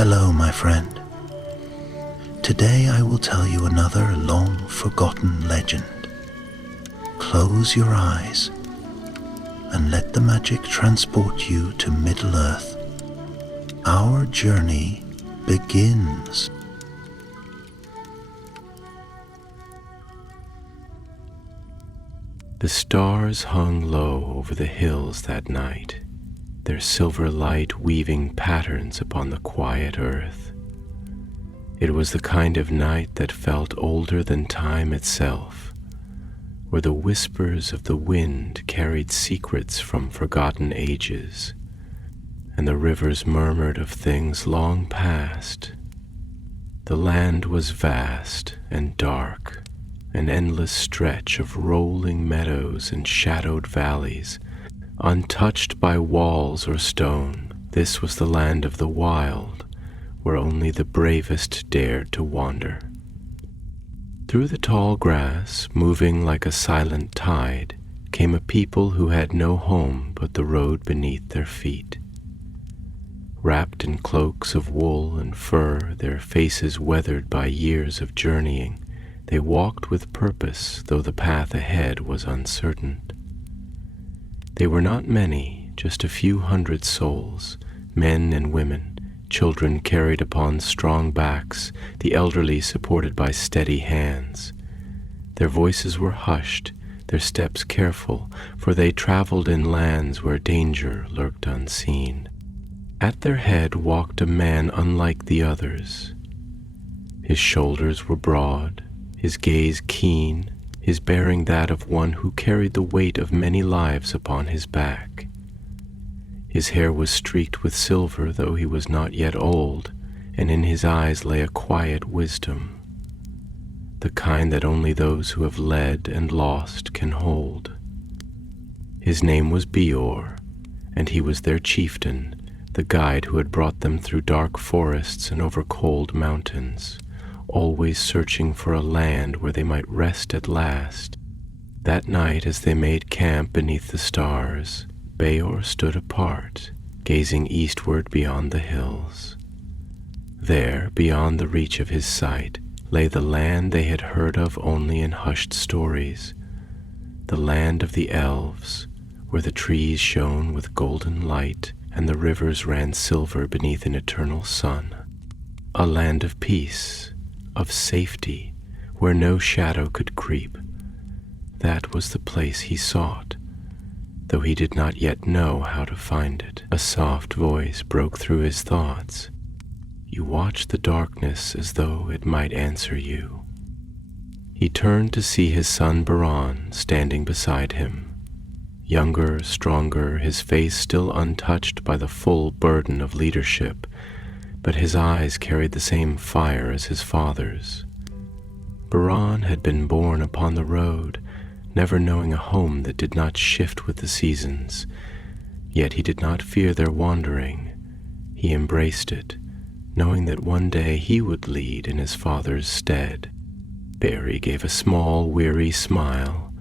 Hello, my friend. Today I will tell you another long-forgotten legend. Close your eyes and let the magic transport you to Middle-earth. Our journey begins. The stars hung low over the hills that night, their silver light weaving patterns upon the quiet earth. It was the kind of night that felt older than time itself, where the whispers of the wind carried secrets from forgotten ages, and the rivers murmured of things long past. The land was vast and dark, an endless stretch of rolling meadows and shadowed valleys, untouched by walls or stone. This was the land of the wild, where only the bravest dared to wander. Through the tall grass, moving like a silent tide, came a people who had no home but the road beneath their feet. Wrapped in cloaks of wool and fur, their faces weathered by years of journeying, they walked with purpose, though the path ahead was uncertain. They were not many, just a few hundred souls, men and women, children carried upon strong backs, the elderly supported by steady hands. Their voices were hushed, their steps careful, for they traveled in lands where danger lurked unseen. At their head walked a man unlike the others. His shoulders were broad, his gaze keen, his bearing that of one who carried the weight of many lives upon his back. His hair was streaked with silver, though he was not yet old, and in his eyes lay a quiet wisdom, the kind that only those who have led and lost can hold. His name was Bëor, and he was their chieftain, the guide who had brought them through dark forests and over cold mountains, always searching for a land where they might rest at last. That night, as they made camp beneath the stars, Bëor stood apart, gazing eastward beyond the hills. There, beyond the reach of his sight, lay the land they had heard of only in hushed stories, the land of the elves, where the trees shone with golden light and the rivers ran silver beneath an eternal sun. A land of peace, of safety, where no shadow could creep. That was the place he sought, though he did not yet know how to find it. A soft voice broke through his thoughts. You watched the darkness as though it might answer you. He turned to see his son Bëor standing beside him. Younger, stronger, his face still untouched by the full burden of leadership, but his eyes carried the same fire as his father's. Bëor had been born upon the road, never knowing a home that did not shift with the seasons. Yet he did not fear their wandering. He embraced it, knowing that one day he would lead in his father's stead. Bëor gave a small, weary smile.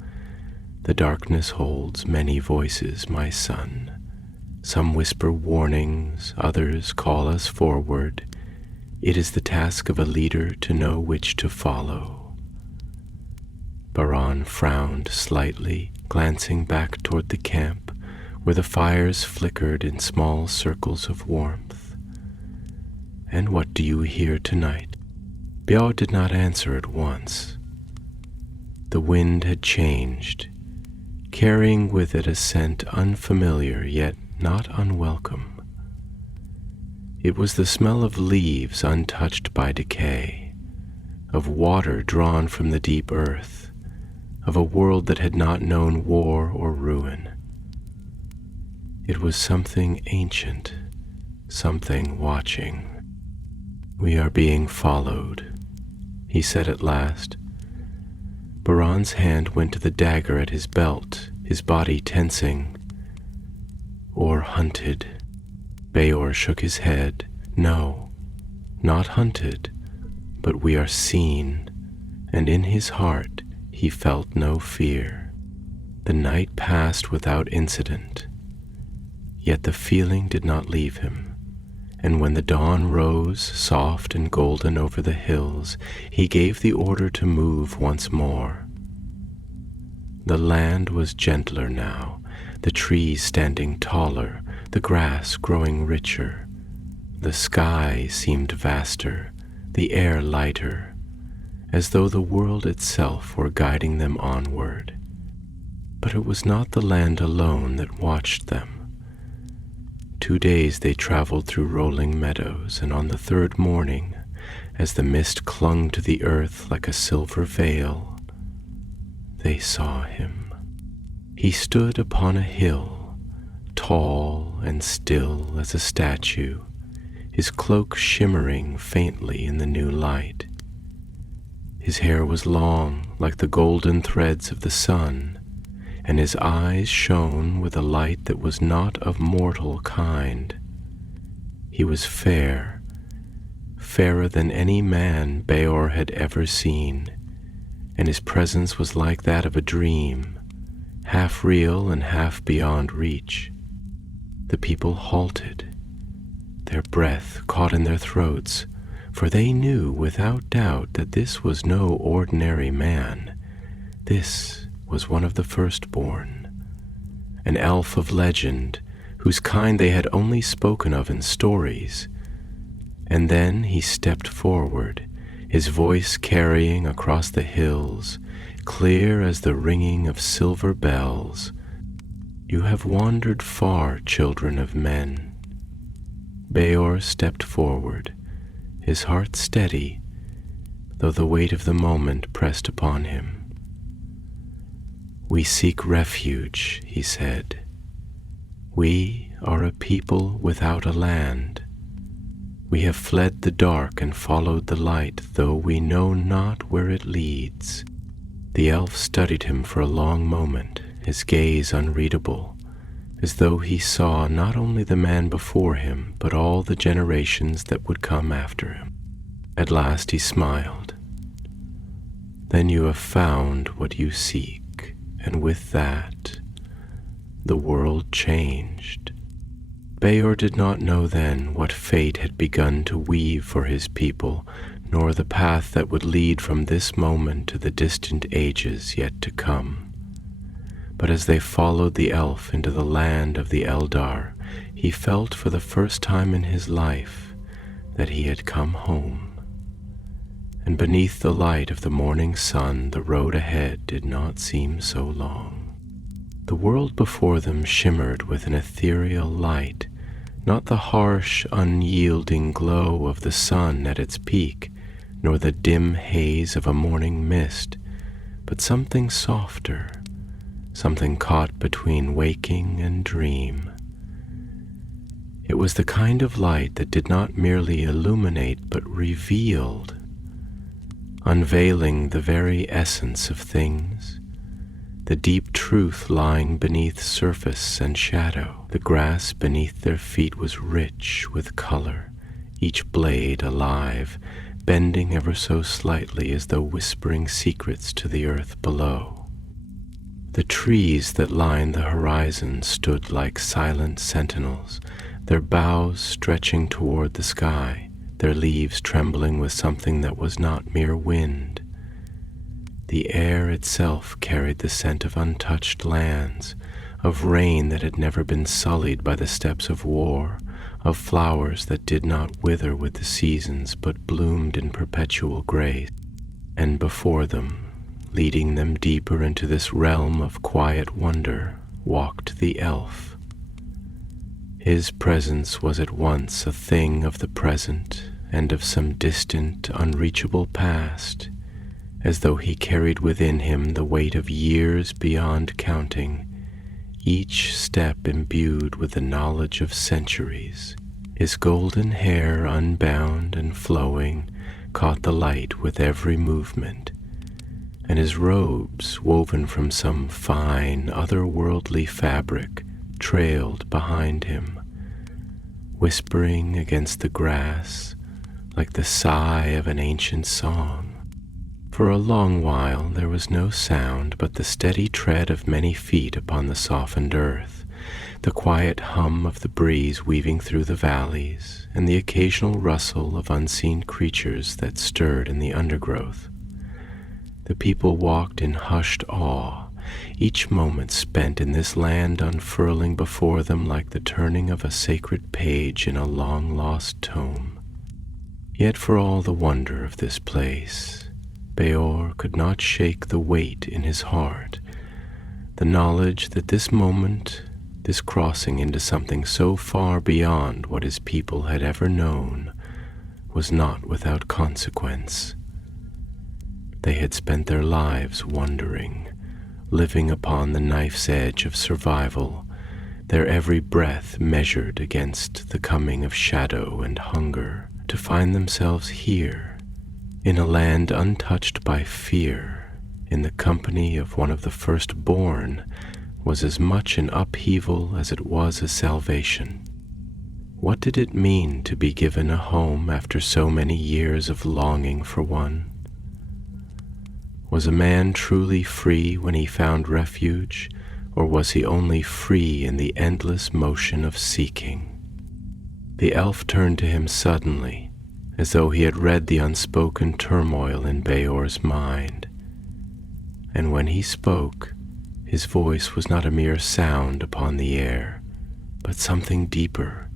The darkness holds many voices, my son. Some whisper warnings, others call us forward. It is the task of a leader to know which to follow. Bëor frowned slightly, glancing back toward the camp, where the fires flickered in small circles of warmth. And what do you hear tonight? Bëor did not answer at once. The wind had changed, carrying with it a scent unfamiliar yet not unwelcome. It was the smell of leaves untouched by decay, of water drawn from the deep earth, of a world that had not known war or ruin. It was something ancient, something watching. We are being followed, he said at last. Bëor's hand went to the dagger at his belt, his body tensing. Or hunted. Bëor shook his head. No, not hunted, but we are seen, and in his heart he felt no fear. The night passed without incident, yet the feeling did not leave him, And when the dawn rose, soft and golden over the hills, he gave the order to move once more. The land was gentler now, the trees standing taller, the grass growing richer. The sky seemed vaster, the air lighter, as though the world itself were guiding them onward. But it was not the land alone that watched them. 2 days they traveled through rolling meadows, and on the third morning, as the mist clung to the earth like a silver veil, they saw him. He stood upon a hill, tall and still as a statue, his cloak shimmering faintly in the new light. His hair was long like the golden threads of the sun, and his eyes shone with a light that was not of mortal kind. He was fair, fairer than any man Bëor had ever seen, and his presence was like that of a dream, half real and half beyond reach. The people halted, their breath caught in their throats, for they knew without doubt that this was no ordinary man. This was one of the firstborn, an elf of legend, whose kind they had only spoken of in stories. And then he stepped forward, his voice carrying across the hills, clear as the ringing of silver bells. "You have wandered far, children of men." Bëor stepped forward, his heart steady, though the weight of the moment pressed upon him. "We seek refuge," he said. "We are a people without a land. We have fled the dark and followed the light, though we know not where it leads." The elf studied him for a long moment, his gaze unreadable, as though he saw not only the man before him, but all the generations that would come after him. At last he smiled. "Then you have found what you seek," and with that, the world changed. Bëor did not know then what fate had begun to weave for his people, nor the path that would lead from this moment to the distant ages yet to come. But as they followed the elf into the land of the Eldar, he felt for the first time in his life that he had come home. And beneath the light of the morning sun, the road ahead did not seem so long. The world before them shimmered with an ethereal light, not the harsh, unyielding glow of the sun at its peak, nor the dim haze of a morning mist, but something softer, something caught between waking and dream. It was the kind of light that did not merely illuminate but revealed, unveiling the very essence of things, the deep truth lying beneath surface and shadow. The grass beneath their feet was rich with color, each blade alive, bending ever so slightly as though whispering secrets to the earth below. The trees that lined the horizon stood like silent sentinels, their boughs stretching toward the sky, their leaves trembling with something that was not mere wind. The air itself carried the scent of untouched lands, of rain that had never been sullied by the steps of war, of flowers that did not wither with the seasons but bloomed in perpetual grace. And before them, leading them deeper into this realm of quiet wonder, walked the elf. His presence was at once a thing of the present and of some distant, unreachable past, as though he carried within him the weight of years beyond counting, each step imbued with the knowledge of centuries. His golden hair, unbound and flowing, caught the light with every movement, and his robes, woven from some fine, otherworldly fabric, trailed behind him, whispering against the grass like the sigh of an ancient song. For a long while there was no sound but the steady tread of many feet upon the softened earth. the quiet hum of the breeze weaving through the valleys, and the occasional rustle of unseen creatures that stirred in the undergrowth. The people walked in hushed awe, each moment spent in this land unfurling before them like the turning of a sacred page in a long-lost tome. Yet for all the wonder of this place, Bëor could not shake the weight in his heart, the knowledge that this moment, this crossing into something so far beyond what his people had ever known, was not without consequence. They had spent their lives wandering, living upon the knife's edge of survival, their every breath measured against the coming of shadow and hunger, to find themselves here, in a land untouched by fear, in the company of one of the firstborn, was as much an upheaval as it was a salvation. What did it mean to be given a home after so many years of longing for one? Was a man truly free when he found refuge, or was he only free in the endless motion of seeking? The elf turned to him suddenly, as though he had read the unspoken turmoil in Bëor's mind. And when he spoke, his voice was not a mere sound upon the air, but something deeper,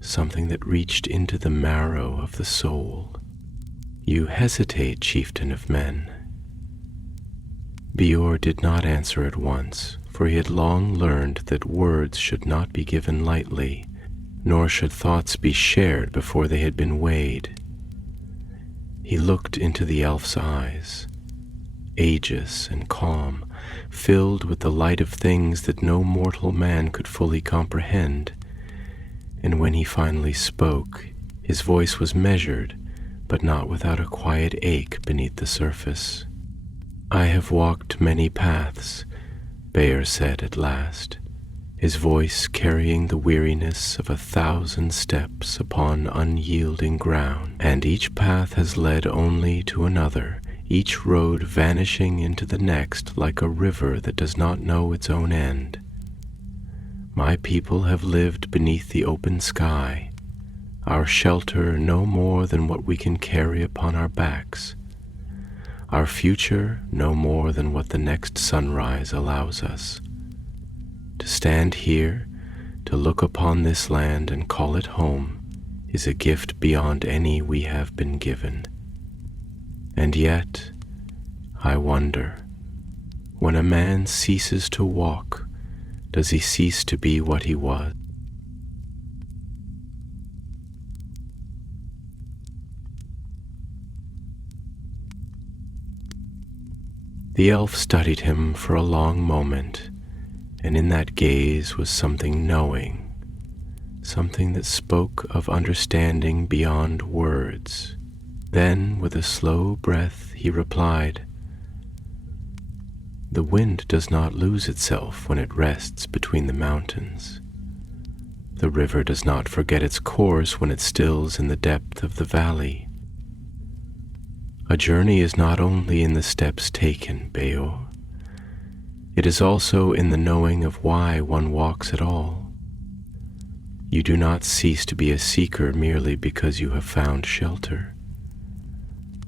something that reached into the marrow of the soul. "You hesitate, Chieftain of Men." Bëor did not answer at once, for he had long learned that words should not be given lightly, nor should thoughts be shared before they had been weighed. He looked into the elf's eyes, aegis and calm, filled with the light of things that no mortal man could fully comprehend, and when he finally spoke, his voice was measured, but not without a quiet ache beneath the surface. "I have walked many paths," Bëor said at last, his voice carrying the weariness of 1,000 steps upon unyielding ground, "and each path has led only to another, each road vanishing into the next like a river that does not know its own end. My people have lived beneath the open sky, our shelter no more than what we can carry upon our backs, our future no more than what the next sunrise allows us. To stand here, to look upon this land and call it home, is a gift beyond any we have been given. And yet, I wonder, when a man ceases to walk, does he cease to be what he was?" The elf studied him for a long moment, and in that gaze was something knowing, something that spoke of understanding beyond words. Then, with a slow breath, he replied, "The wind does not lose itself when it rests between the mountains. The river does not forget its course when it stills in the depth of the valley. A journey is not only in the steps taken, Bëor. It is also in the knowing of why one walks at all. You do not cease to be a seeker merely because you have found shelter.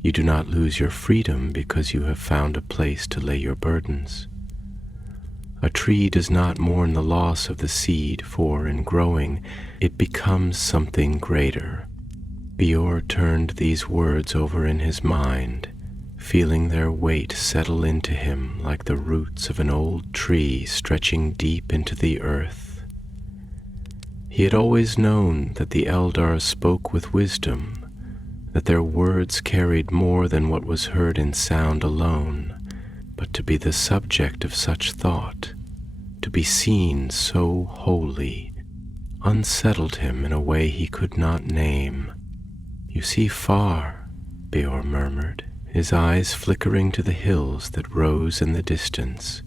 You do not lose your freedom because you have found a place to lay your burdens. A tree does not mourn the loss of the seed, for in growing, it becomes something greater." Bëor turned these words over in his mind, feeling their weight settle into him like the roots of an old tree stretching deep into the earth. He had always known that the Eldar spoke with wisdom, that their words carried more than what was heard in sound alone, but to be the subject of such thought, to be seen so wholly, unsettled him in a way he could not name. "You see far," Bëor murmured, his eyes flickering to the hills that rose in the distance,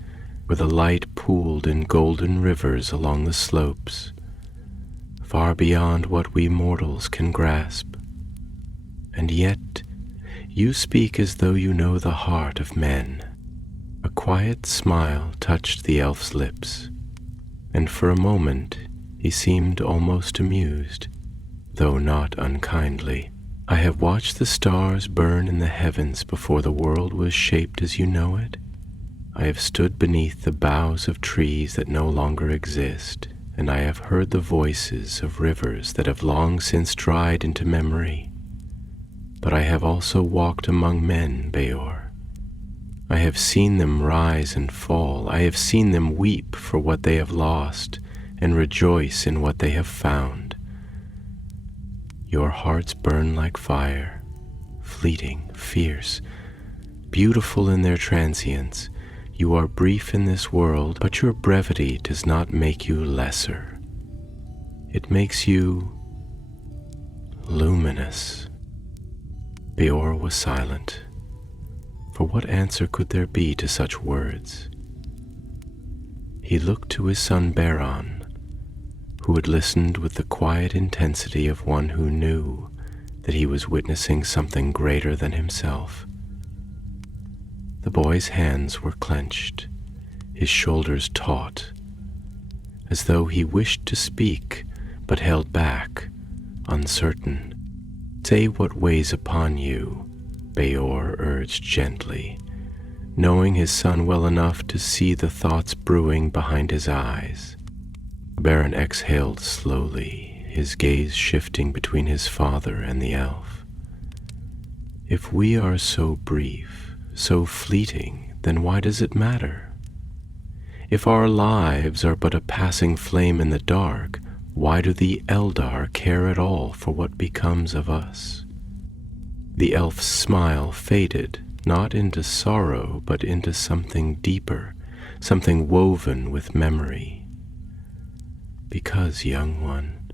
where the light pooled in golden rivers along the slopes, far beyond what we mortals can grasp. And yet, you speak as though you know the heart of men." A quiet smile touched the elf's lips, and for a moment he seemed almost amused, though not unkindly. "I have watched the stars burn in the heavens before the world was shaped as you know it. I have stood beneath the boughs of trees that no longer exist, and I have heard the voices of rivers that have long since dried into memory. But I have also walked among men, Bëor. I have seen them rise and fall. I have seen them weep for what they have lost and rejoice in what they have found. Your hearts burn like fire, fleeting, fierce, beautiful in their transience. You are brief in this world, but your brevity does not make you lesser. It makes you luminous." Bëor was silent, for what answer could there be to such words? He looked to his son Beron, who had listened with the quiet intensity of one who knew that he was witnessing something greater than himself. The boy's hands were clenched, his shoulders taut, as though he wished to speak but held back, uncertain. "Say what weighs upon you," Bëor urged gently, knowing his son well enough to see the thoughts brewing behind his eyes. Baron exhaled slowly, his gaze shifting between his father and the elf. "If we are so brief, so fleeting, then why does it matter? If our lives are but a passing flame in the dark, why do the Eldar care at all for what becomes of us?" The elf's smile faded, not into sorrow, but into something deeper, something woven with memory. "Because, young one,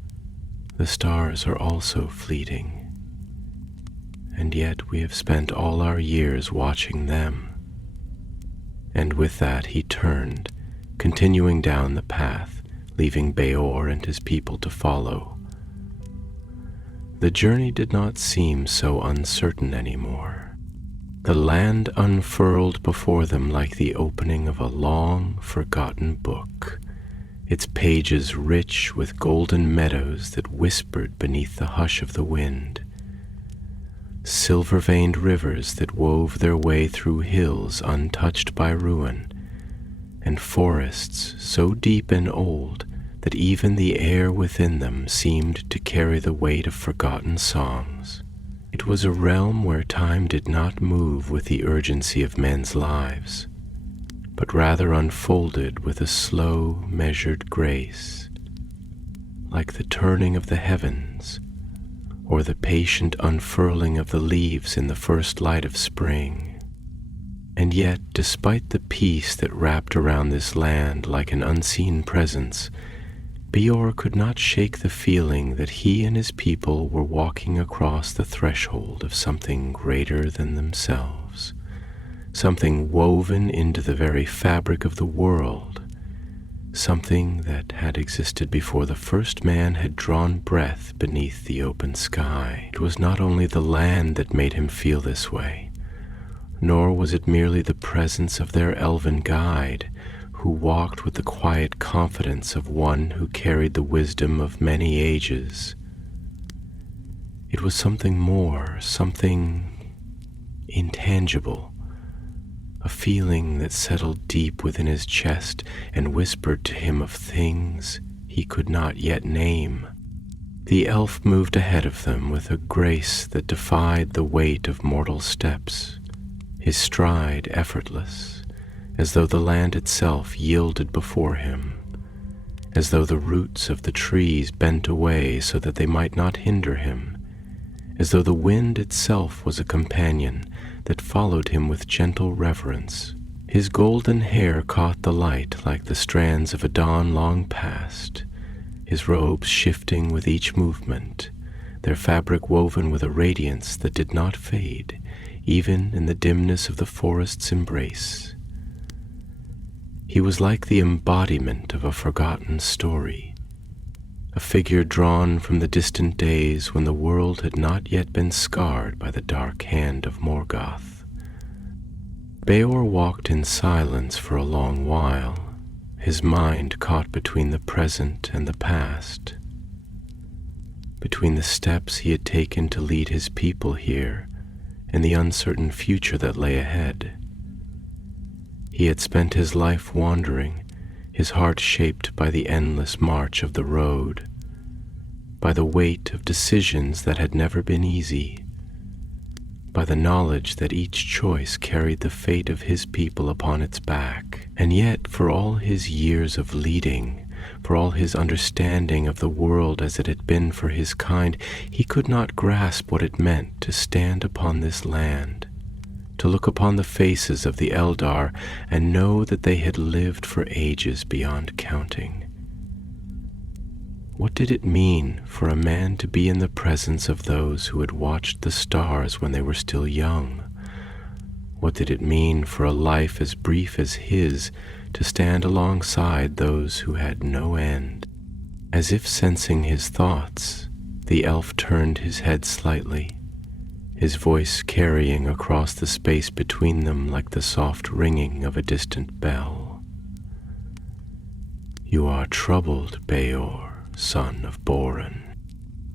the stars are also fleeting, and yet we have spent all our years watching them." And with that he turned, continuing down the path, leaving Bëor and his people to follow. The journey did not seem so uncertain anymore. The land unfurled before them like the opening of a long, forgotten book, its pages rich with golden meadows that whispered beneath the hush of the wind, silver-veined rivers that wove their way through hills untouched by ruin, and forests so deep and old that even the air within them seemed to carry the weight of forgotten songs. It was a realm where time did not move with the urgency of men's lives, but rather unfolded with a slow, measured grace, like the turning of the heavens, or the patient unfurling of the leaves in the first light of spring. And yet, despite the peace that wrapped around this land like an unseen presence, Bëor could not shake the feeling that he and his people were walking across the threshold of something greater than themselves, something woven into the very fabric of the world, something that had existed before the first man had drawn breath beneath the open sky. It was not only the land that made him feel this way, nor was it merely the presence of their elven guide, who walked with the quiet confidence of one who carried the wisdom of many ages. It was something more, something intangible, a feeling that settled deep within his chest and whispered to him of things he could not yet name. The elf moved ahead of them with a grace that defied the weight of mortal steps, his stride effortless, as though the land itself yielded before him, as though the roots of the trees bent away so that they might not hinder him, as though the wind itself was a companion that followed him with gentle reverence. His golden hair caught the light like the strands of a dawn long past, his robes shifting with each movement, their fabric woven with a radiance that did not fade, even in the dimness of the forest's embrace. He was like the embodiment of a forgotten story, a figure drawn from the distant days when the world had not yet been scarred by the dark hand of Morgoth. Bëor walked in silence for a long while, his mind caught between the present and the past, between the steps he had taken to lead his people here and the uncertain future that lay ahead. He had spent his life wandering, his heart shaped by the endless march of the road, by the weight of decisions that had never been easy, by the knowledge that each choice carried the fate of his people upon its back. And yet, for all his years of leading, for all his understanding of the world as it had been for his kind, he could not grasp what it meant to stand upon this land, to look upon the faces of the Eldar and know that they had lived for ages beyond counting. What did it mean for a man to be in the presence of those who had watched the stars when they were still young? What did it mean for a life as brief as his to stand alongside those who had no end? As if sensing his thoughts, the elf turned his head slightly, his voice carrying across the space between them like the soft ringing of a distant bell. "You are troubled, Bëor, son of Bëor."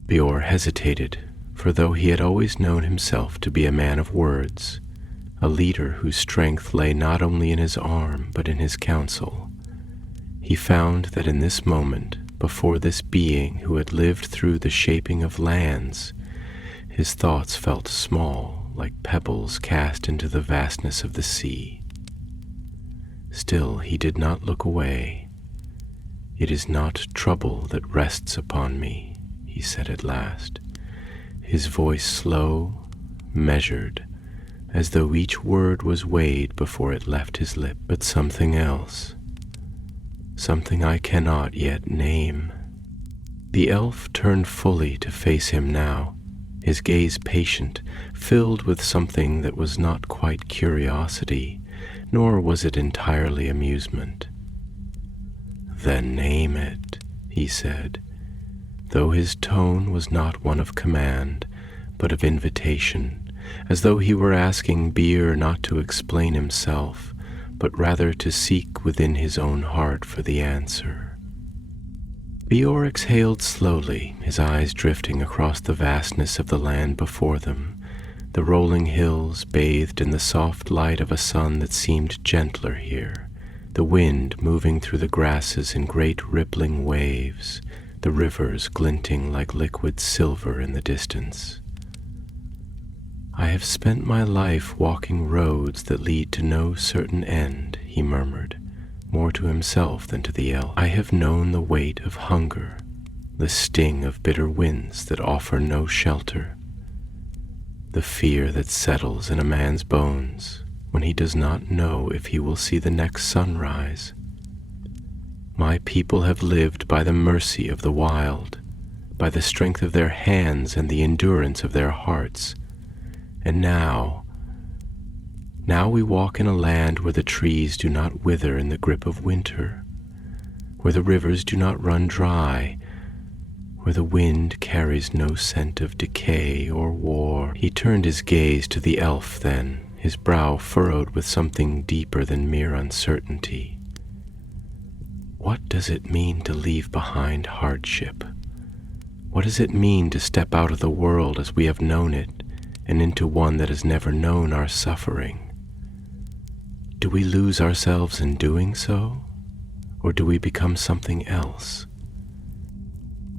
Bëor hesitated, for though he had always known himself to be a man of words, a leader whose strength lay not only in his arm but in his counsel, he found that in this moment, before this being who had lived through the shaping of lands, his thoughts felt small, like pebbles cast into the vastness of the sea. Still he did not look away. "It is not trouble that rests upon me," he said at last, his voice slow, measured, as though each word was weighed before it left his lip, "but something else, something I cannot yet name." The elf turned fully to face him now, his gaze patient, filled with something that was not quite curiosity, nor was it entirely amusement. "Then name it," he said, though his tone was not one of command, but of invitation, as though he were asking Bëor not to explain himself, but rather to seek within his own heart for the answer. Bëor exhaled slowly, his eyes drifting across the vastness of the land before them, the rolling hills bathed in the soft light of a sun that seemed gentler here, the wind moving through the grasses in great rippling waves, the rivers glinting like liquid silver in the distance. "I have spent my life walking roads that lead to no certain end," he murmured, more to himself than to the elf. "I have known the weight of hunger, the sting of bitter winds that offer no shelter, the fear that settles in a man's bones when he does not know if he will see the next sunrise. My people have lived by the mercy of the wild, by the strength of their hands and the endurance of their hearts. And now we walk in a land where the trees do not wither in the grip of winter, where the rivers do not run dry, where the wind carries no scent of decay or war." He turned his gaze to the elf then, his brow furrowed with something deeper than mere uncertainty. "What does it mean to leave behind hardship? What does it mean to step out of the world as we have known it and into one that has never known our suffering? Do we lose ourselves in doing so, or do we become something else?"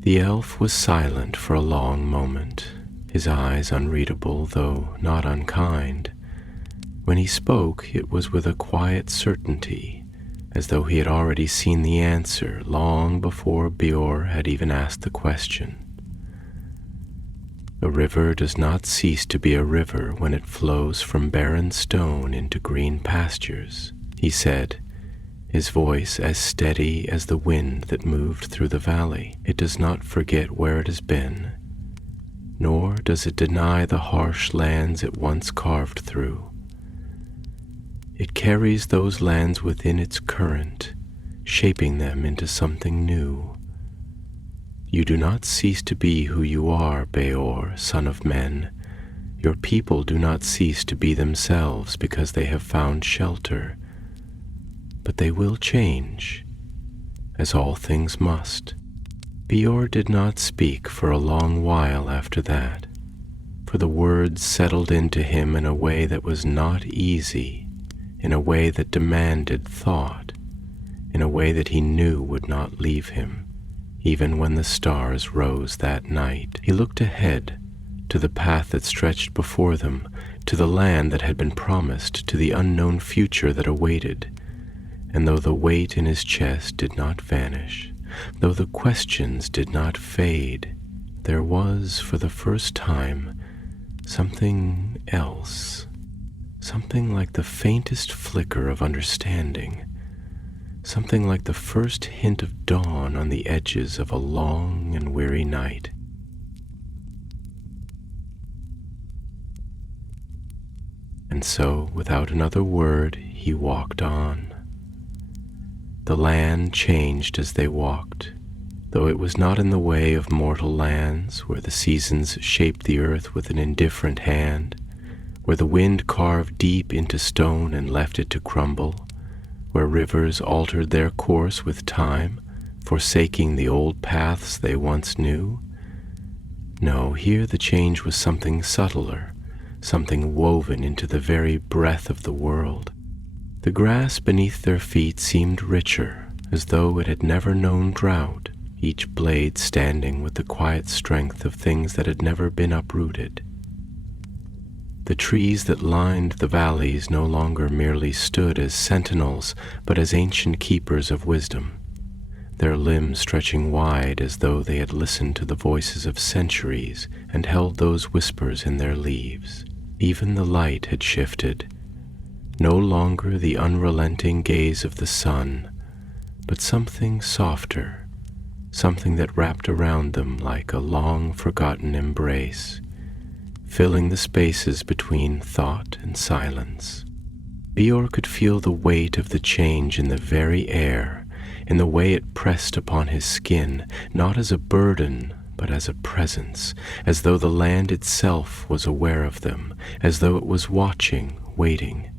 The elf was silent for a long moment, his eyes unreadable though not unkind. When he spoke, it was with a quiet certainty, as though he had already seen the answer long before Bëor had even asked the question. "A river does not cease to be a river when it flows from barren stone into green pastures," he said, his voice as steady as the wind that moved through the valley. "It does not forget where it has been, nor does it deny the harsh lands it once carved through. It carries those lands within its current, shaping them into something new. You do not cease to be who you are, Bëor, son of men. Your people do not cease to be themselves because they have found shelter. But they will change, as all things must. Bëor did not speak for a long while after that, for the words settled into him in a way that was not easy, in a way that demanded thought, in a way that he knew would not leave him, even when the stars rose that night. He looked ahead, to the path that stretched before them, to the land that had been promised, to the unknown future that awaited. And though the weight in his chest did not vanish, though the questions did not fade, there was, for the first time, something else, something like the faintest flicker of understanding, something like the first hint of dawn on the edges of a long and weary night. And so, without another word, he walked on. The land changed as they walked, though it was not in the way of mortal lands, where the seasons shaped the earth with an indifferent hand, where the wind carved deep into stone and left it to crumble, where rivers altered their course with time, forsaking the old paths they once knew. No, here the change was something subtler, something woven into the very breath of the world. The grass beneath their feet seemed richer, as though it had never known drought, each blade standing with the quiet strength of things that had never been uprooted. The trees that lined the valleys no longer merely stood as sentinels, but as ancient keepers of wisdom, their limbs stretching wide as though they had listened to the voices of centuries and held those whispers in their leaves. Even the light had shifted, no longer the unrelenting gaze of the sun, but something softer, something that wrapped around them like a long-forgotten embrace, filling the spaces between thought and silence. Bëor could feel the weight of the change in the very air, in the way it pressed upon his skin, not as a burden, but as a presence, as though the land itself was aware of them, as though it was watching, waiting.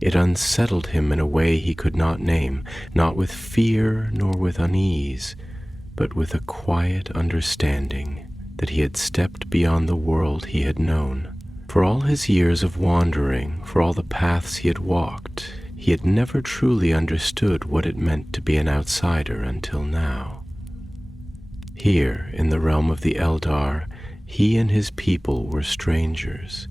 It unsettled him in a way he could not name, not with fear nor with unease, but with a quiet understanding that he had stepped beyond the world he had known. For all his years of wandering, for all the paths he had walked, he had never truly understood what it meant to be an outsider until now. Here, in the realm of the Eldar, he and his people were strangers,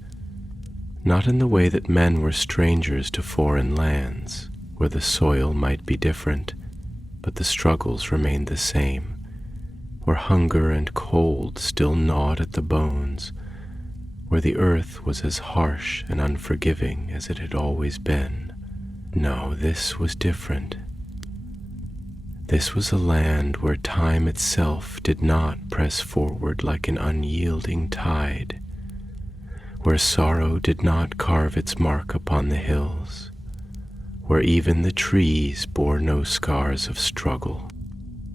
not in the way that men were strangers to foreign lands, where the soil might be different, but the struggles remained the same, where hunger and cold still gnawed at the bones, where the earth was as harsh and unforgiving as it had always been. No, this was different. This was a land where time itself did not press forward like an unyielding tide, where sorrow did not carve its mark upon the hills, where even the trees bore no scars of struggle.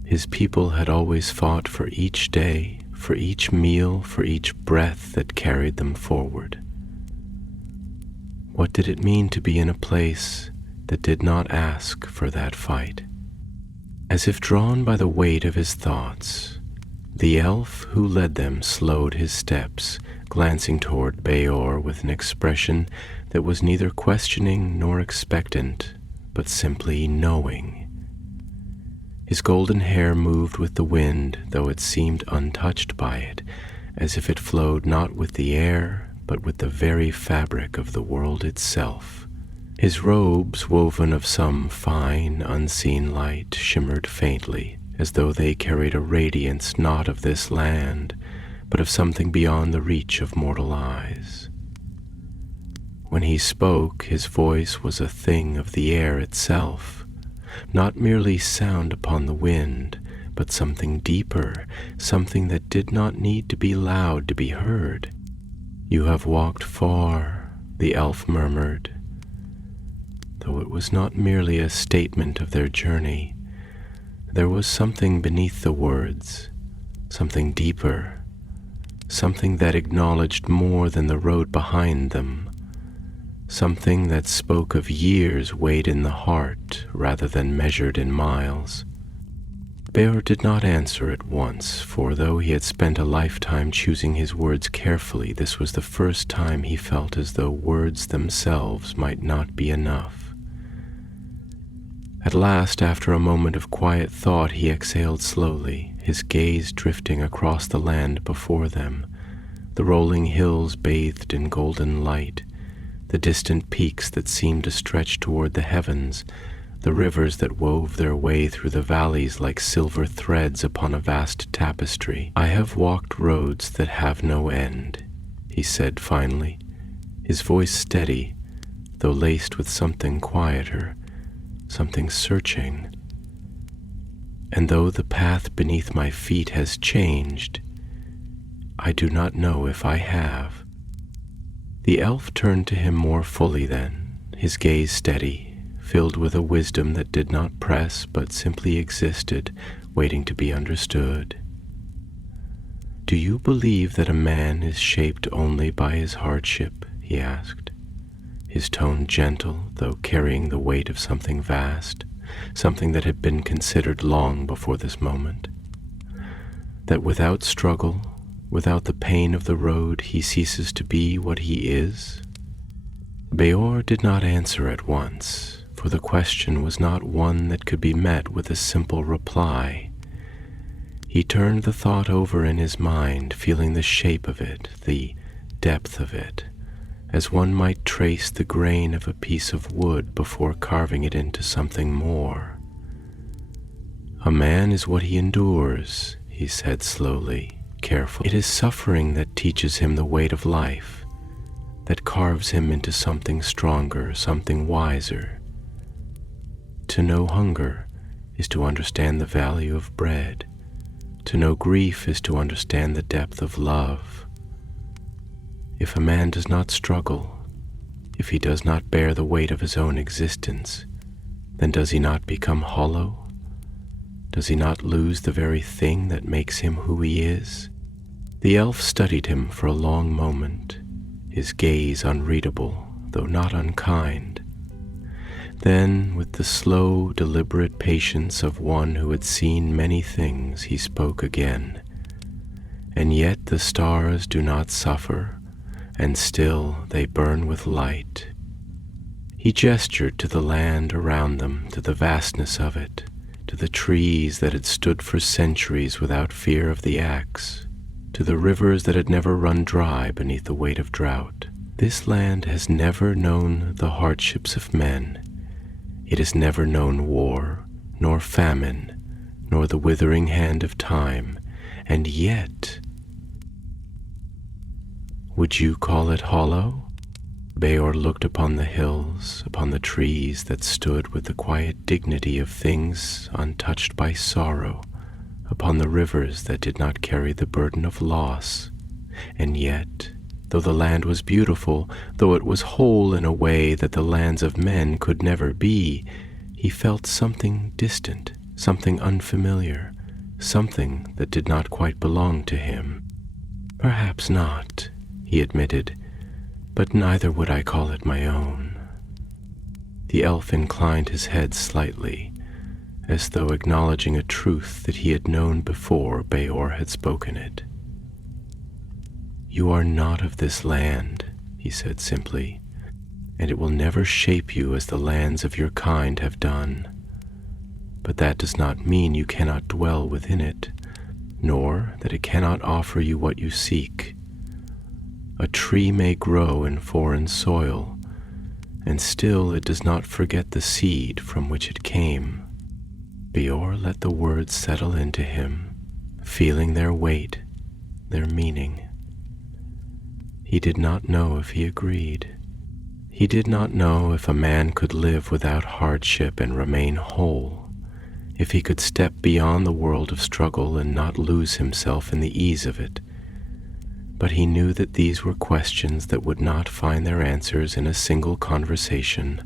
His people had always fought for each day, for each meal, for each breath that carried them forward. What did it mean to be in a place that did not ask for that fight? As if drawn by the weight of his thoughts, the elf who led them slowed his steps, glancing toward Bëor with an expression that was neither questioning nor expectant, but simply knowing. His golden hair moved with the wind, though it seemed untouched by it, as if it flowed not with the air, but with the very fabric of the world itself. His robes, woven of some fine, unseen light, shimmered faintly, as though they carried a radiance not of this land, but of something beyond the reach of mortal eyes. When he spoke, his voice was a thing of the air itself, not merely sound upon the wind, but something deeper, something that did not need to be loud to be heard. "You have walked far," the elf murmured, though it was not merely a statement of their journey. There was something beneath the words, something deeper, something that acknowledged more than the road behind them, something that spoke of years weighed in the heart rather than measured in miles. Bëor did not answer at once, for though he had spent a lifetime choosing his words carefully, this was the first time he felt as though words themselves might not be enough. At last, after a moment of quiet thought, he exhaled slowly, his gaze drifting across the land before them, the rolling hills bathed in golden light, the distant peaks that seemed to stretch toward the heavens, the rivers that wove their way through the valleys like silver threads upon a vast tapestry. "I have walked roads that have no end," he said finally, his voice steady, though laced with something quieter, something searching. "And though the path beneath my feet has changed, I do not know if I have." The elf turned to him more fully then, his gaze steady, filled with a wisdom that did not press but simply existed, waiting to be understood. "Do you believe that a man is shaped only by his hardship?" he asked, his tone gentle, though carrying the weight of something vast, something that had been considered long before this moment. "That without struggle, without the pain of the road, he ceases to be what he is?" Bëor did not answer at once, for the question was not one that could be met with a simple reply. He turned the thought over in his mind, feeling the shape of it, the depth of it, as one might trace the grain of a piece of wood before carving it into something more. "A man is what he endures," he said slowly, carefully. "It is suffering that teaches him the weight of life, that carves him into something stronger, something wiser. To know hunger is to understand the value of bread. To know grief is to understand the depth of love. If a man does not struggle, if he does not bear the weight of his own existence, then does he not become hollow? Does he not lose the very thing that makes him who he is?" The elf studied him for a long moment, his gaze unreadable, though not unkind. Then, with the slow, deliberate patience of one who had seen many things, he spoke again. "And yet the stars do not suffer, and still they burn with light." He gestured to the land around them, to the vastness of it, to the trees that had stood for centuries without fear of the axe, to the rivers that had never run dry beneath the weight of drought. "This land has never known the hardships of men. It has never known war, nor famine, nor the withering hand of time, and yet—" "Would you call it hollow?" Bëor looked upon the hills, upon the trees that stood with the quiet dignity of things untouched by sorrow, upon the rivers that did not carry the burden of loss, and yet, though the land was beautiful, though it was whole in a way that the lands of men could never be, he felt something distant, something unfamiliar, something that did not quite belong to him. "Perhaps not," he admitted, "but neither would I call it my own." The elf inclined his head slightly, as though acknowledging a truth that he had known before Bëor had spoken it. "You are not of this land," he said simply, "and it will never shape you as the lands of your kind have done. But that does not mean you cannot dwell within it, nor that it cannot offer you what you seek. A tree may grow in foreign soil, and still it does not forget the seed from which it came." Bëor let the words settle into him, feeling their weight, their meaning. He did not know if he agreed. He did not know if a man could live without hardship and remain whole, if he could step beyond the world of struggle and not lose himself in the ease of it. But he knew that these were questions that would not find their answers in a single conversation,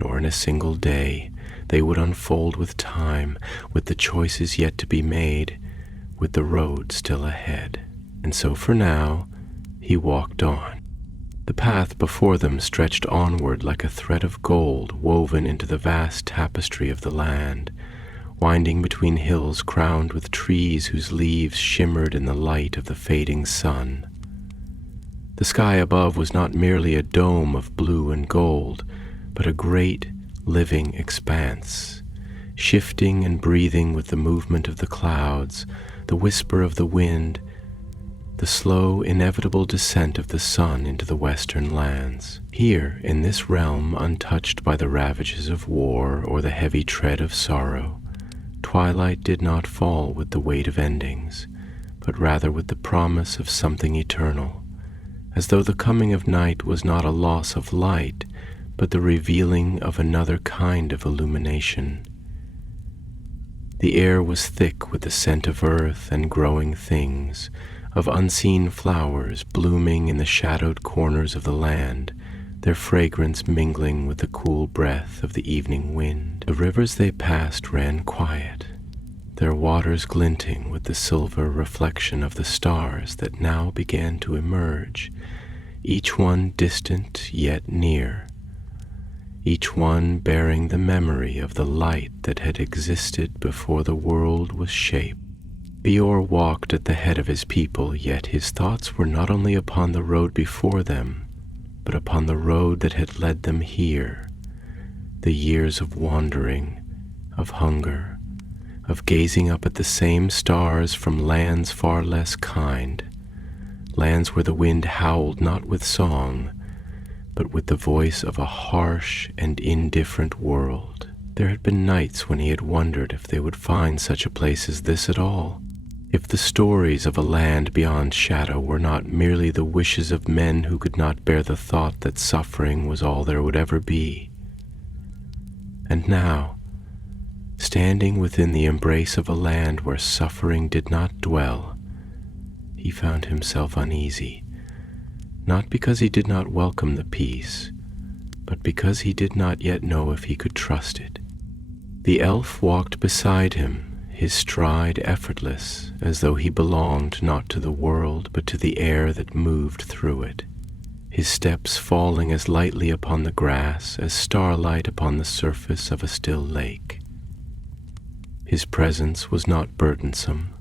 nor in a single day. They would unfold with time, with the choices yet to be made, with the road still ahead. And so for now, he walked on. The path before them stretched onward like a thread of gold woven into the vast tapestry of the land, winding between hills crowned with trees whose leaves shimmered in the light of the fading sun. The sky above was not merely a dome of blue and gold, but a great, living expanse, shifting and breathing with the movement of the clouds, the whisper of the wind, the slow, inevitable descent of the sun into the western lands. Here, in this realm untouched by the ravages of war or the heavy tread of sorrow, twilight did not fall with the weight of endings, but rather with the promise of something eternal, as though the coming of night was not a loss of light, but the revealing of another kind of illumination. The air was thick with the scent of earth and growing things, of unseen flowers blooming in the shadowed corners of the land, their fragrance mingling with the cool breath of the evening wind. The rivers they passed ran quiet, their waters glinting with the silver reflection of the stars that now began to emerge, each one distant yet near, each one bearing the memory of the light that had existed before the world was shaped. Bëor walked at the head of his people, yet his thoughts were not only upon the road before them, but upon the road that had led them here, the years of wandering, of hunger, of gazing up at the same stars from lands far less kind, lands where the wind howled not with song, but with the voice of a harsh and indifferent world. There had been nights when he had wondered if they would find such a place as this at all, if the stories of a land beyond shadow were not merely the wishes of men who could not bear the thought that suffering was all there would ever be. And now, standing within the embrace of a land where suffering did not dwell, he found himself uneasy, not because he did not welcome the peace, but because he did not yet know if he could trust it. The elf walked beside him, his stride effortless, as though he belonged not to the world, but to the air that moved through it, his steps falling as lightly upon the grass as starlight upon the surface of a still lake. His presence was not burdensome,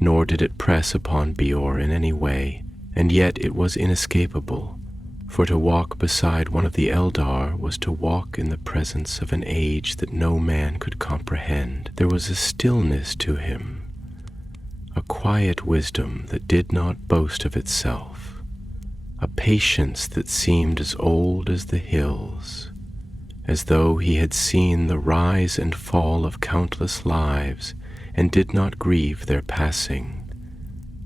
nor did it press upon Bëor in any way, and yet it was inescapable, for to walk beside one of the Eldar was to walk in the presence of an age that no man could comprehend. There was a stillness to him, a quiet wisdom that did not boast of itself, a patience that seemed as old as the hills, as though he had seen the rise and fall of countless lives and did not grieve their passing,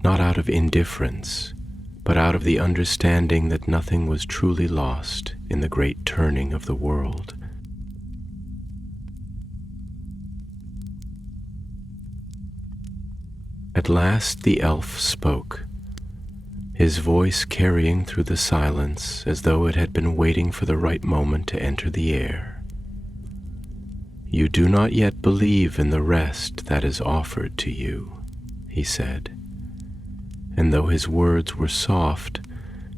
not out of indifference, but out of the understanding that nothing was truly lost in the great turning of the world. At last the elf spoke, his voice carrying through the silence as though it had been waiting for the right moment to enter the air. "You do not yet believe in the rest that is offered to you," he said. And though his words were soft,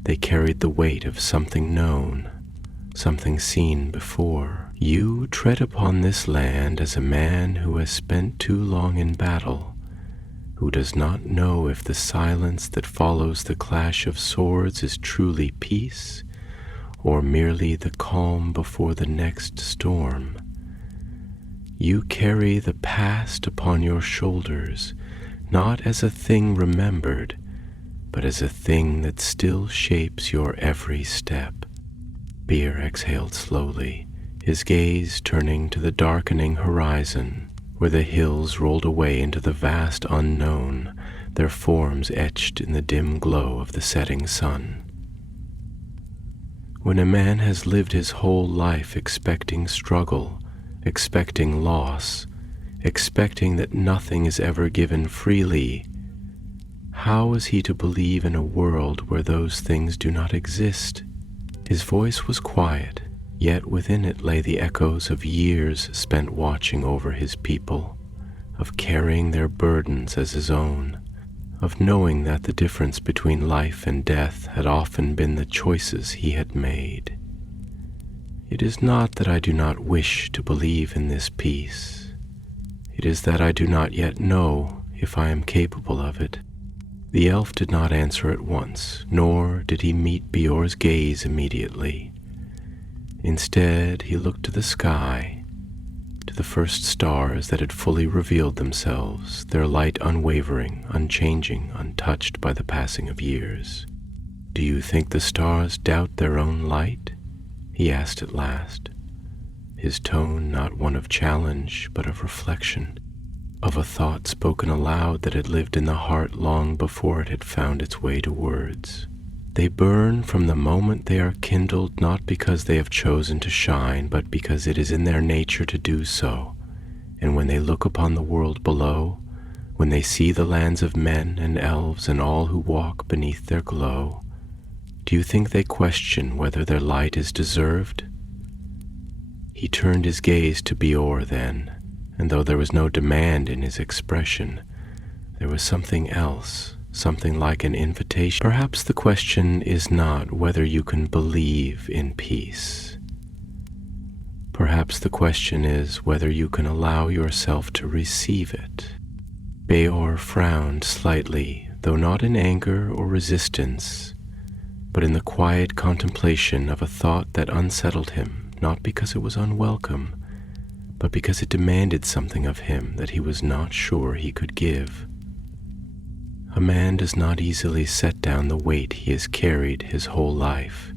they carried the weight of something known, something seen before. "You tread upon this land as a man who has spent too long in battle, who does not know if the silence that follows the clash of swords is truly peace, or merely the calm before the next storm. You carry the past upon your shoulders, not as a thing remembered, but as a thing that still shapes your every step." Bëor exhaled slowly, his gaze turning to the darkening horizon, where the hills rolled away into the vast unknown, their forms etched in the dim glow of the setting sun. When a man has lived his whole life expecting struggle, expecting loss, expecting that nothing is ever given freely, how is he to believe in a world where those things do not exist? His voice was quiet, yet within it lay the echoes of years spent watching over his people, of carrying their burdens as his own, of knowing that the difference between life and death had often been the choices he had made. "It is not that I do not wish to believe in this peace. It is that I do not yet know if I am capable of it." The elf did not answer at once, nor did he meet Bëor's gaze immediately. Instead, he looked to the sky, to the first stars that had fully revealed themselves, their light unwavering, unchanging, untouched by the passing of years. "Do you think the stars doubt their own light?" he asked at last, his tone not one of challenge, but of reflection, of a thought spoken aloud that had lived in the heart long before it had found its way to words. "They burn from the moment they are kindled, not because they have chosen to shine, but because it is in their nature to do so. And when they look upon the world below, when they see the lands of men and elves and all who walk beneath their glow, do you think they question whether their light is deserved?" He turned his gaze to Bëor then, and though there was no demand in his expression, there was something else, something like an invitation. "Perhaps the question is not whether you can believe in peace. Perhaps the question is whether you can allow yourself to receive it." Bëor frowned slightly, though not in anger or resistance, but in the quiet contemplation of a thought that unsettled him, not because it was unwelcome, but because it demanded something of him that he was not sure he could give. A man does not easily set down the weight he has carried his whole life,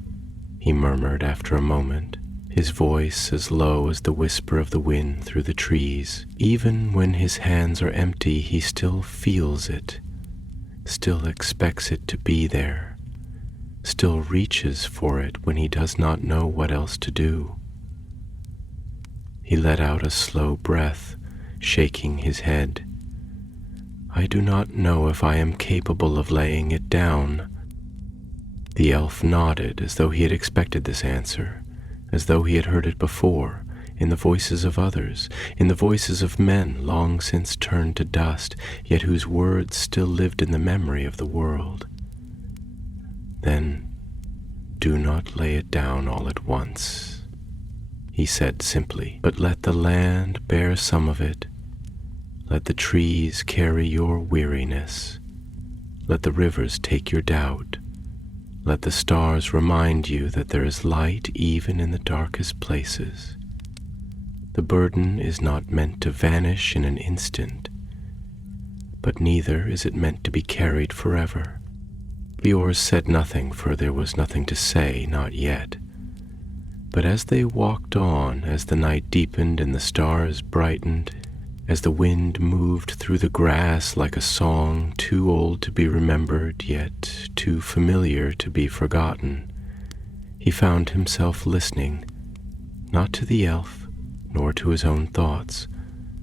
he murmured after a moment, his voice as low as the whisper of the wind through the trees. Even when his hands are empty, he still feels it, still expects it to be there, still reaches for it when he does not know what else to do. He let out a slow breath, shaking his head. "I do not know if I am capable of laying it down." The elf nodded as though he had expected this answer, as though he had heard it before, in the voices of others, in the voices of men long since turned to dust, yet whose words still lived in the memory of the world. "Then do not lay it down all at once," he said simply, "but let the land bear some of it. Let the trees carry your weariness. Let the rivers take your doubt. Let the stars remind you that there is light even in the darkest places. The burden is not meant to vanish in an instant, but neither is it meant to be carried forever." Bëor said nothing, for there was nothing to say, not yet. But as they walked on, as the night deepened and the stars brightened, as the wind moved through the grass like a song too old to be remembered, yet too familiar to be forgotten, he found himself listening, not to the elf, nor to his own thoughts,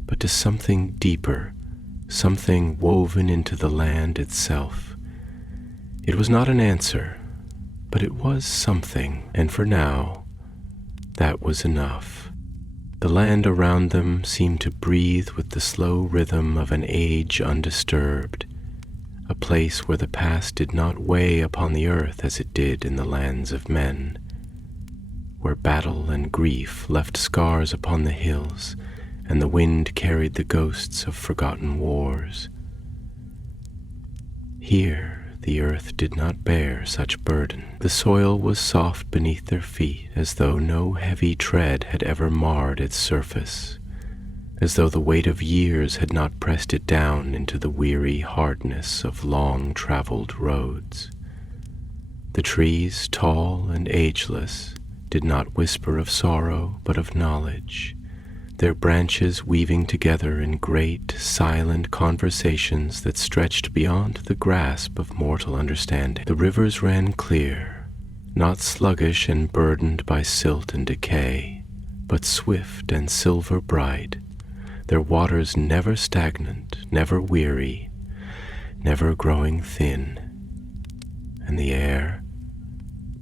but to something deeper, something woven into the land itself. It was not an answer, but it was something, and for now, that was enough. The land around them seemed to breathe with the slow rhythm of an age undisturbed, a place where the past did not weigh upon the earth as it did in the lands of men, where battle and grief left scars upon the hills, and the wind carried the ghosts of forgotten wars. Here, the earth did not bear such burden. The soil was soft beneath their feet, as though no heavy tread had ever marred its surface, as though the weight of years had not pressed it down into the weary hardness of long-traveled roads. The trees, tall and ageless, did not whisper of sorrow, but of knowledge, their branches weaving together in great, silent conversations that stretched beyond the grasp of mortal understanding. The rivers ran clear, not sluggish and burdened by silt and decay, but swift and silver bright, their waters never stagnant, never weary, never growing thin. And the air,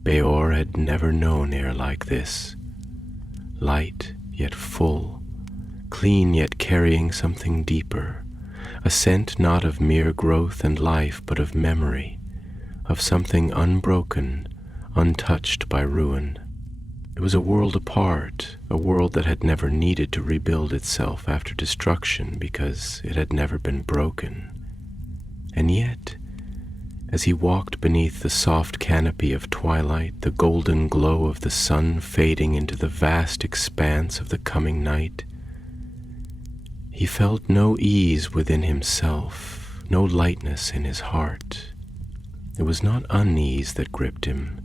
Bëor had never known air like this, light yet full, clean yet carrying something deeper, a scent not of mere growth and life, but of memory, of something unbroken, untouched by ruin. It was a world apart, a world that had never needed to rebuild itself after destruction because it had never been broken. And yet, as he walked beneath the soft canopy of twilight, the golden glow of the sun fading into the vast expanse of the coming night, he felt no ease within himself, no lightness in his heart. It was not unease that gripped him,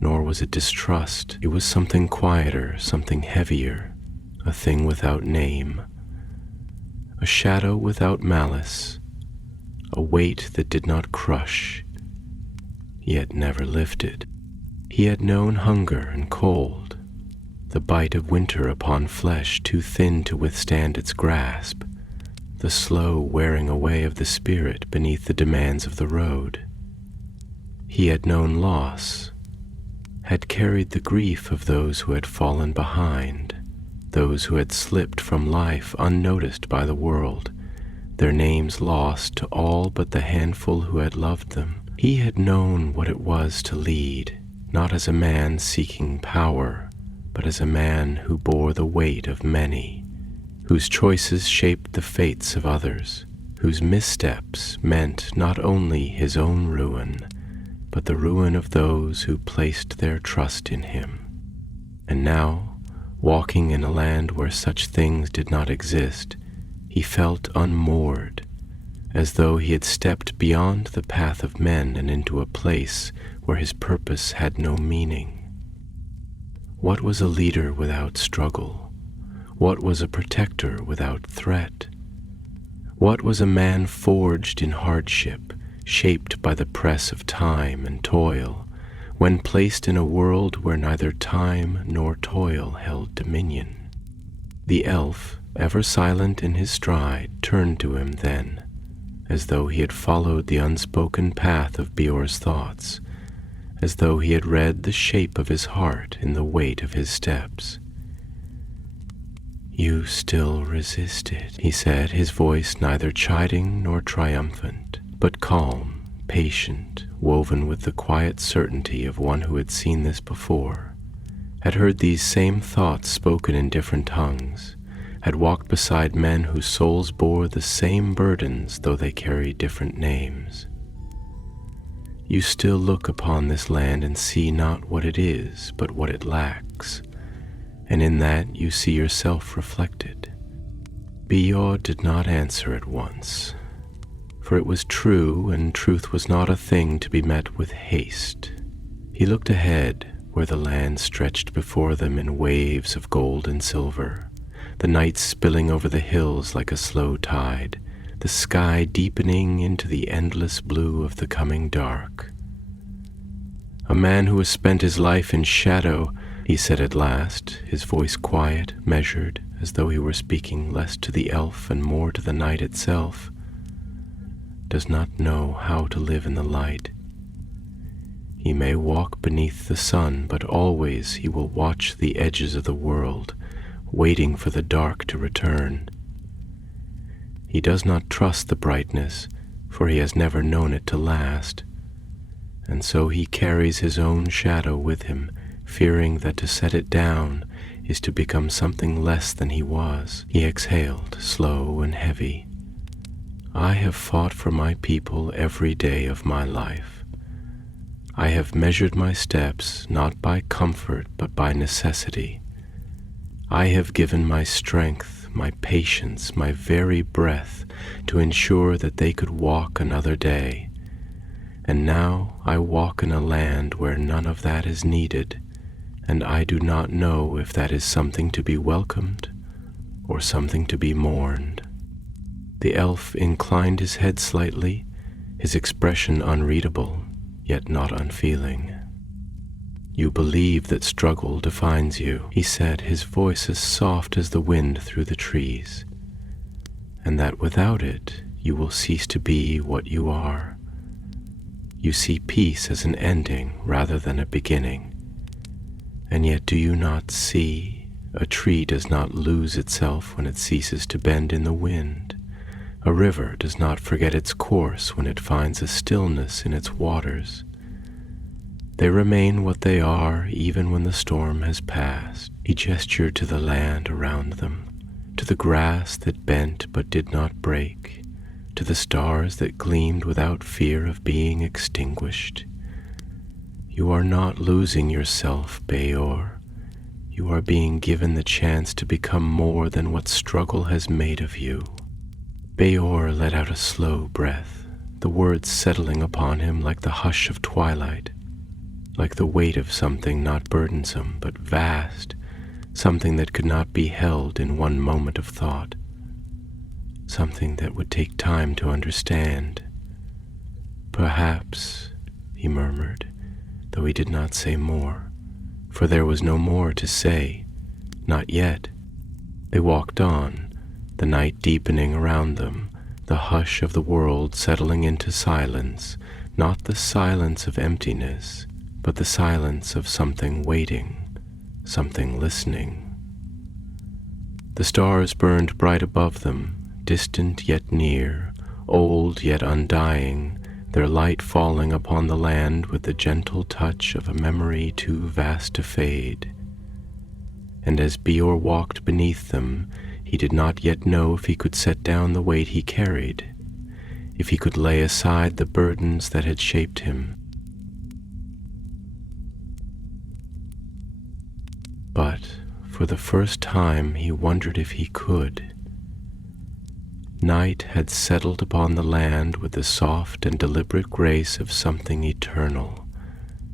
nor was it distrust. It was something quieter, something heavier, a thing without name, a shadow without malice, a weight that did not crush, yet never lifted. He had known hunger and cold, the bite of winter upon flesh too thin to withstand its grasp, the slow wearing away of the spirit beneath the demands of the road. He had known loss, had carried the grief of those who had fallen behind, those who had slipped from life unnoticed by the world, their names lost to all but the handful who had loved them. He had known what it was to lead, not as a man seeking power, but as a man who bore the weight of many, whose choices shaped the fates of others, whose missteps meant not only his own ruin, but the ruin of those who placed their trust in him. And now, walking in a land where such things did not exist, he felt unmoored, as though he had stepped beyond the path of men and into a place where his purpose had no meaning. What was a leader without struggle? What was a protector without threat? What was a man forged in hardship, shaped by the press of time and toil, when placed in a world where neither time nor toil held dominion? The elf, ever silent in his stride, turned to him then, as though he had followed the unspoken path of Bëor's thoughts, as though he had read the shape of his heart in the weight of his steps. "You still resisted," he said, his voice neither chiding nor triumphant, but calm, patient, woven with the quiet certainty of one who had seen this before, had heard these same thoughts spoken in different tongues, had walked beside men whose souls bore the same burdens though they carried different names. You still look upon this land and see not what it is, but what it lacks, and in that you see yourself reflected. Bëor did not answer at once, for it was true, and truth was not a thing to be met with haste. He looked ahead, where the land stretched before them in waves of gold and silver, the night spilling over the hills like a slow tide, the sky deepening into the endless blue of the coming dark. "A man who has spent his life in shadow," he said at last, his voice quiet, measured, as though he were speaking less to the elf and more to the night itself, "does not know how to live in the light. He may walk beneath the sun, but always he will watch the edges of the world, waiting for the dark to return. He does not trust the brightness, for he has never known it to last, and so he carries his own shadow with him, fearing that to set it down is to become something less than he was." He exhaled, slow and heavy. "I have fought for my people every day of my life. I have measured my steps not by comfort but by necessity. I have given my strength, my patience, my very breath to ensure that they could walk another day. And now I walk in a land where none of that is needed, and I do not know if that is something to be welcomed or something to be mourned." The elf inclined his head slightly, his expression unreadable, yet not unfeeling. "You believe that struggle defines you," he said, his voice as soft as the wind through the trees, "and that without it you will cease to be what you are. You see peace as an ending rather than a beginning. And yet do you not see? A tree does not lose itself when it ceases to bend in the wind. A river does not forget its course when it finds a stillness in its waters. They remain what they are even when the storm has passed. He gestured to the land around them, to the grass that bent but did not break, to the stars that gleamed without fear of being extinguished. You are not losing yourself, Bëor. You are being given the chance to become more than what struggle has made of you. Bëor let out a slow breath, the words settling upon him like the hush of twilight, like the weight of something not burdensome but vast, something that could not be held in one moment of thought, something that would take time to understand. Perhaps, he murmured, though he did not say more, for there was no more to say, not yet. They walked on, the night deepening around them, the hush of the world settling into silence, not the silence of emptiness, but the silence of something waiting, something listening. The stars burned bright above them, distant yet near, old yet undying, their light falling upon the land with the gentle touch of a memory too vast to fade. And as Bëor walked beneath them, he did not yet know if he could set down the weight he carried, if he could lay aside the burdens that had shaped him. But for the first time he wondered if he could. Night had settled upon the land with the soft and deliberate grace of something eternal,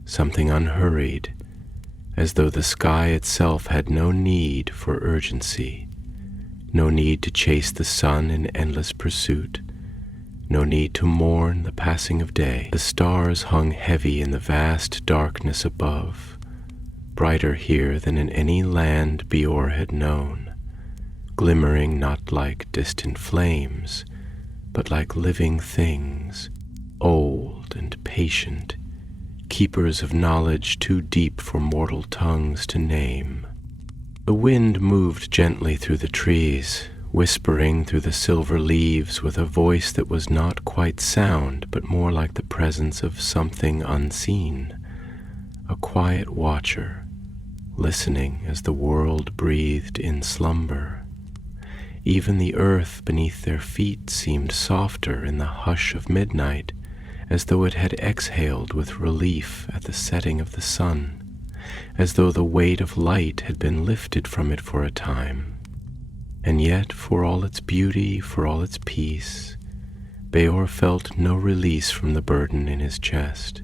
something unhurried, as though the sky itself had no need for urgency, no need to chase the sun in endless pursuit, no need to mourn the passing of day. The stars hung heavy in the vast darkness above, brighter here than in any land Bëor had known, glimmering not like distant flames, but like living things, old and patient, keepers of knowledge too deep for mortal tongues to name. The wind moved gently through the trees, whispering through the silver leaves with a voice that was not quite sound, but more like the presence of something unseen, a quiet watcher, listening as the world breathed in slumber. Even the earth beneath their feet seemed softer in the hush of midnight, as though it had exhaled with relief at the setting of the sun, as though the weight of light had been lifted from it for a time. And yet, for all its beauty, for all its peace, Bëor felt no release from the burden in his chest.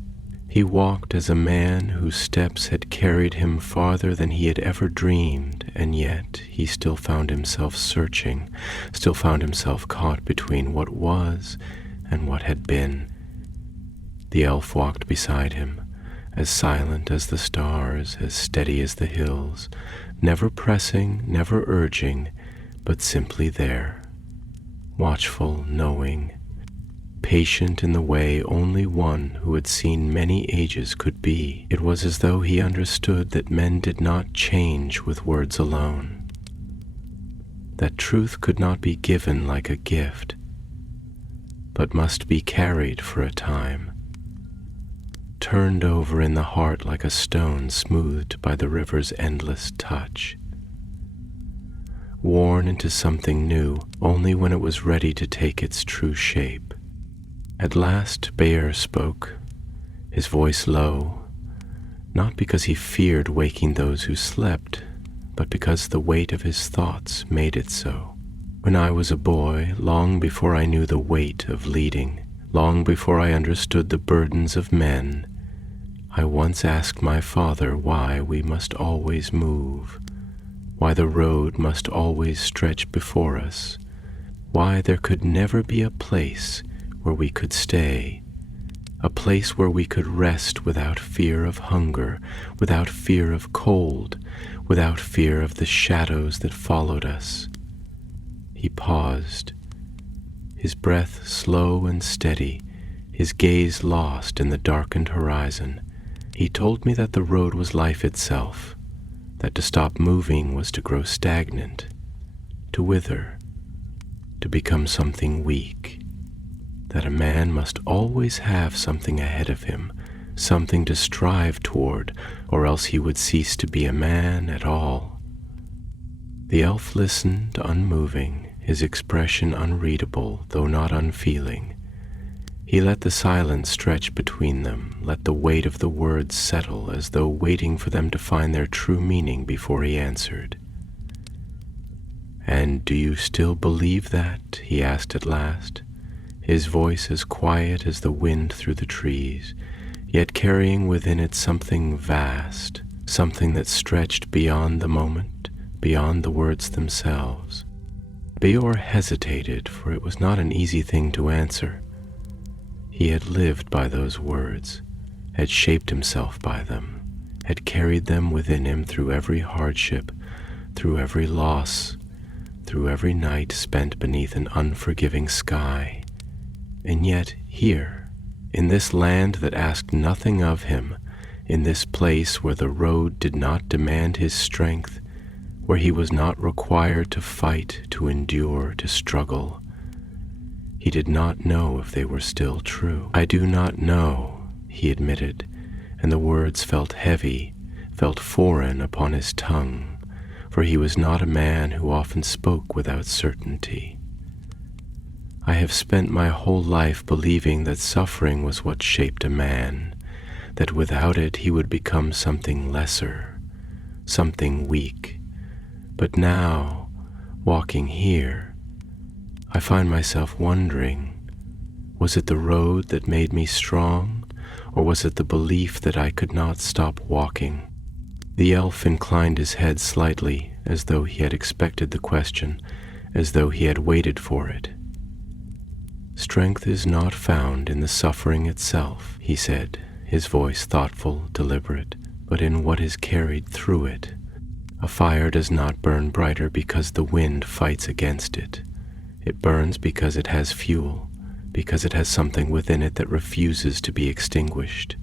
He walked as a man whose steps had carried him farther than he had ever dreamed, and yet he still found himself searching, still found himself caught between what was and what had been. The elf walked beside him, as silent as the stars, as steady as the hills, never pressing, never urging, but simply there, watchful, knowing, patient in the way only one who had seen many ages could be. It was as though he understood that men did not change with words alone, that truth could not be given like a gift, but must be carried for a time, turned over in the heart like a stone smoothed by the river's endless touch, worn into something new only when it was ready to take its true shape. At last Bëor spoke, his voice low, not because he feared waking those who slept, but because the weight of his thoughts made it so. When I was a boy, long before I knew the weight of leading, long before I understood the burdens of men, I once asked my father why we must always move, why the road must always stretch before us, why there could never be a place where we could stay, a place where we could rest without fear of hunger, without fear of cold, without fear of the shadows that followed us. He paused, his breath slow and steady, his gaze lost in the darkened horizon. He told me that the road was life itself, that to stop moving was to grow stagnant, to wither, to become something weak, that a man must always have something ahead of him, something to strive toward, or else he would cease to be a man at all. The elf listened, unmoving, his expression unreadable, though not unfeeling. He let the silence stretch between them, let the weight of the words settle, as though waiting for them to find their true meaning before he answered. "And do you still believe that?" he asked at last, his voice as quiet as the wind through the trees, yet carrying within it something vast, something that stretched beyond the moment, beyond the words themselves. Bëor hesitated, for it was not an easy thing to answer. He had lived by those words, had shaped himself by them, had carried them within him through every hardship, through every loss, through every night spent beneath an unforgiving sky. And yet here, in this land that asked nothing of him, in this place where the road did not demand his strength, where he was not required to fight, to endure, to struggle, he did not know if they were still true. "I do not know," he admitted, and the words felt heavy, felt foreign upon his tongue, for he was not a man who often spoke without certainty. "I have spent my whole life believing that suffering was what shaped a man, that without it he would become something lesser, something weak. But now, walking here, I find myself wondering, was it the road that made me strong, or was it the belief that I could not stop walking?" The elf inclined his head slightly, as though he had expected the question, as though he had waited for it. "Strength is not found in the suffering itself," he said, his voice thoughtful, deliberate, "but in what is carried through it. A fire does not burn brighter because the wind fights against it. It burns because it has fuel, because it has something within it that refuses to be extinguished.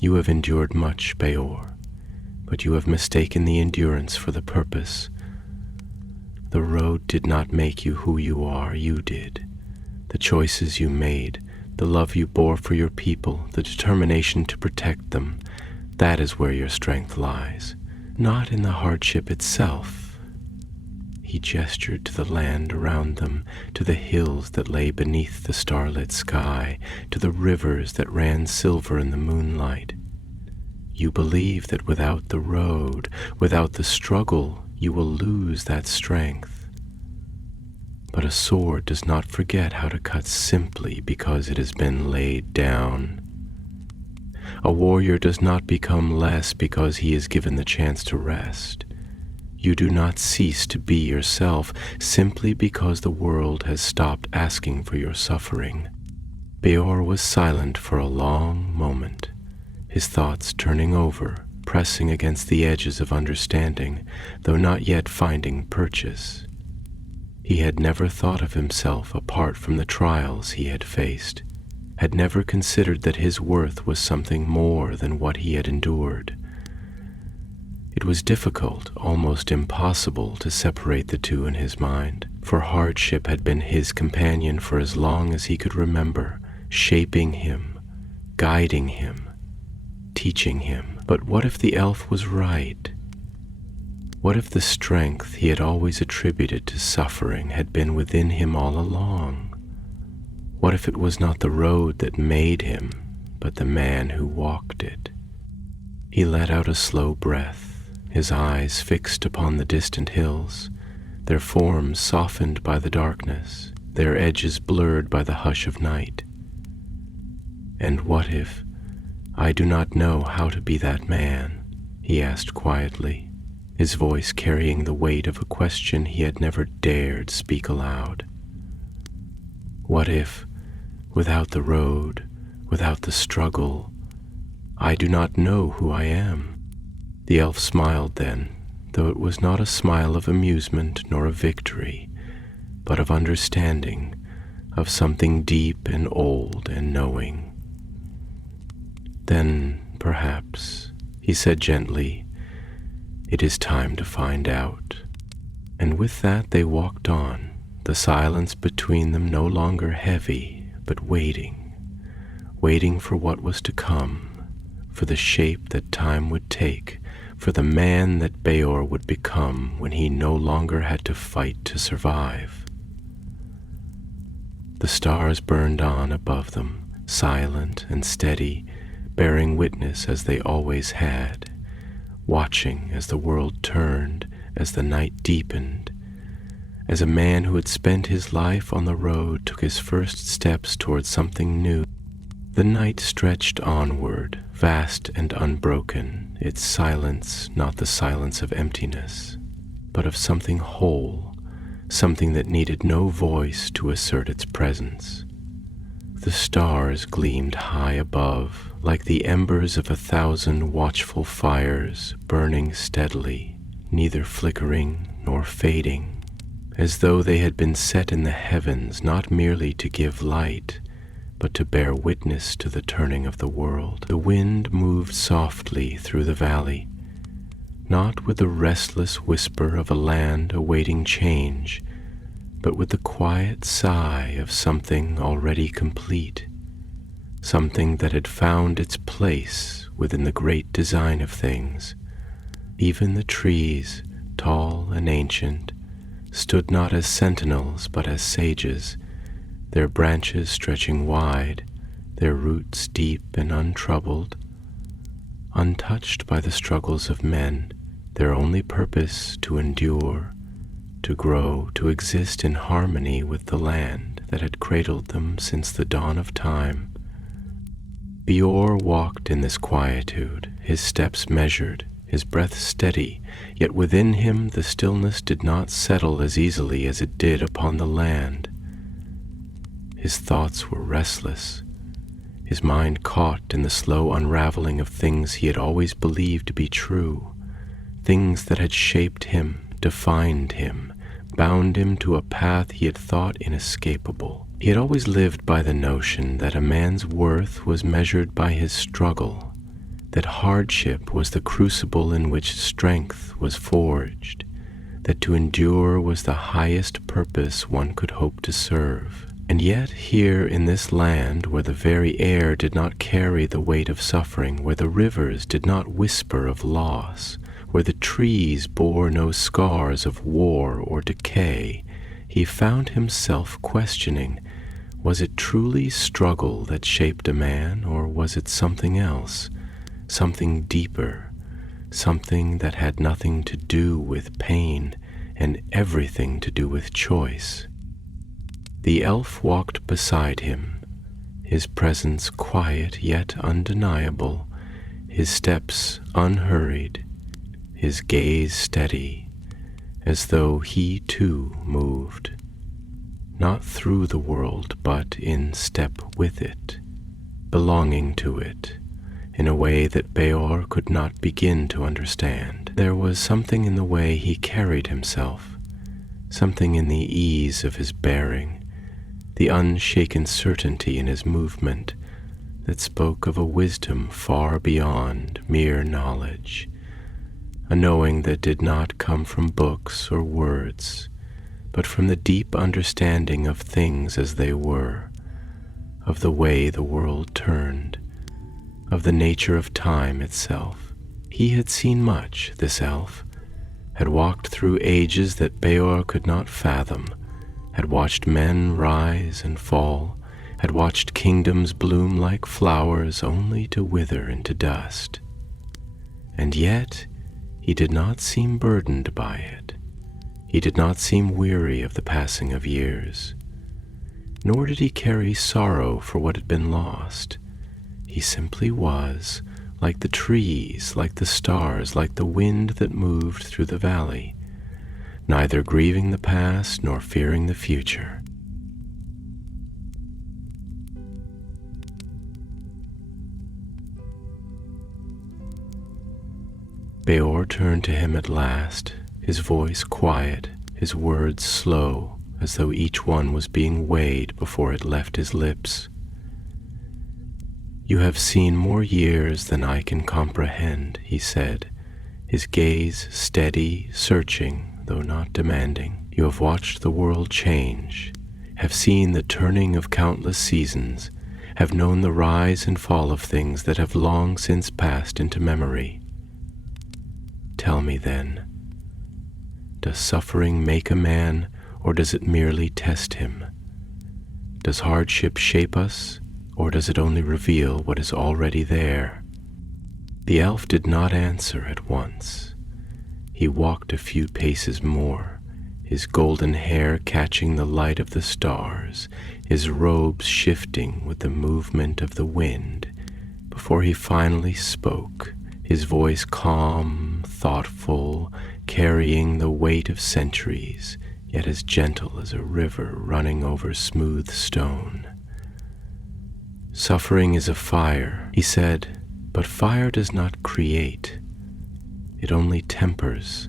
You have endured much, Bëor, but you have mistaken the endurance for the purpose. The road did not make you who you are, you did. The choices you made, the love you bore for your people, the determination to protect them, that is where your strength lies, not in the hardship itself." He gestured to the land around them, to the hills that lay beneath the starlit sky, to the rivers that ran silver in the moonlight. "You believe that without the road, without the struggle, you will lose that strength. But a sword does not forget how to cut simply because it has been laid down. A warrior does not become less because he is given the chance to rest. You do not cease to be yourself simply because the world has stopped asking for your suffering." Bëor was silent for a long moment, his thoughts turning over, pressing against the edges of understanding, though not yet finding purchase. He had never thought of himself apart from the trials he had faced, had never considered that his worth was something more than what he had endured. It was difficult, almost impossible, to separate the two in his mind, for hardship had been his companion for as long as he could remember, shaping him, guiding him, teaching him. But what if the elf was right? What if the strength he had always attributed to suffering had been within him all along? What if it was not the road that made him, but the man who walked it? He let out a slow breath, his eyes fixed upon the distant hills, their forms softened by the darkness, their edges blurred by the hush of night. "And what if I do not know how to be that man?" he asked quietly, his voice carrying the weight of a question he had never dared speak aloud. "What if, without the road, without the struggle, I do not know who I am?" The elf smiled then, though it was not a smile of amusement nor of victory, but of understanding, of something deep and old and knowing. "Then, perhaps," he said gently, "it is time to find out." And with that they walked on, the silence between them no longer heavy, but waiting, waiting for what was to come, for the shape that time would take, for the man that Bëor would become when he no longer had to fight to survive. The stars burned on above them, silent and steady, bearing witness as they always had, watching as the world turned, as the night deepened, as a man who had spent his life on the road took his first steps towards something new. The night stretched onward, vast and unbroken, its silence not the silence of emptiness, but of something whole, something that needed no voice to assert its presence. The stars gleamed high above, like the embers of 1,000 watchful fires, burning steadily, neither flickering nor fading, as though they had been set in the heavens not merely to give light, but to bear witness to the turning of the world. The wind moved softly through the valley, not with the restless whisper of a land awaiting change, but with the quiet sigh of something already complete, something that had found its place within the great design of things. Even the trees, tall and ancient, stood not as sentinels but as sages, their branches stretching wide, their roots deep and untroubled, untouched by the struggles of men, their only purpose to endure, to grow, to exist in harmony with the land that had cradled them since the dawn of time. Bëor walked in this quietude, his steps measured, his breath steady, yet within him the stillness did not settle as easily as it did upon the land. His thoughts were restless, his mind caught in the slow unraveling of things he had always believed to be true, things that had shaped him, defined him, bound him to a path he had thought inescapable. He had always lived by the notion that a man's worth was measured by his struggle, that hardship was the crucible in which strength was forged, that to endure was the highest purpose one could hope to serve. And yet here in this land where the very air did not carry the weight of suffering, where the rivers did not whisper of loss, where the trees bore no scars of war or decay, he found himself questioning, was it truly struggle that shaped a man, or was it something else, something deeper, something that had nothing to do with pain and everything to do with choice? The elf walked beside him, his presence quiet yet undeniable, his steps unhurried, his gaze steady, as though he too moved, not through the world but in step with it, belonging to it, in a way that Bëor could not begin to understand. There was something in the way he carried himself, something in the ease of his bearing, the unshaken certainty in his movement that spoke of a wisdom far beyond mere knowledge, a knowing that did not come from books or words, but from the deep understanding of things as they were, of the way the world turned, of the nature of time itself. He had seen much, this elf, had walked through ages that Bëor could not fathom, had watched men rise and fall, had watched kingdoms bloom like flowers only to wither into dust. And yet he did not seem burdened by it. He did not seem weary of the passing of years, nor did he carry sorrow for what had been lost. He simply was, like the trees, like the stars, like the wind that moved through the valley, neither grieving the past nor fearing the future. Bëor turned to him at last, his voice quiet, his words slow, as though each one was being weighed before it left his lips. "You have seen more years than I can comprehend," he said, his gaze steady, searching, though not demanding. "You have watched the world change, have seen the turning of countless seasons, have known the rise and fall of things that have long since passed into memory. Tell me then, does suffering make a man, or does it merely test him? Does hardship shape us, or does it only reveal what is already there? The elf did not answer at once. He walked a few paces more, his golden hair catching the light of the stars, his robes shifting with the movement of the wind, before he finally spoke, his voice calm, thoughtful, carrying the weight of centuries, yet as gentle as a river running over smooth stone. Suffering is a fire, he said, but fire does not create. It only tempers,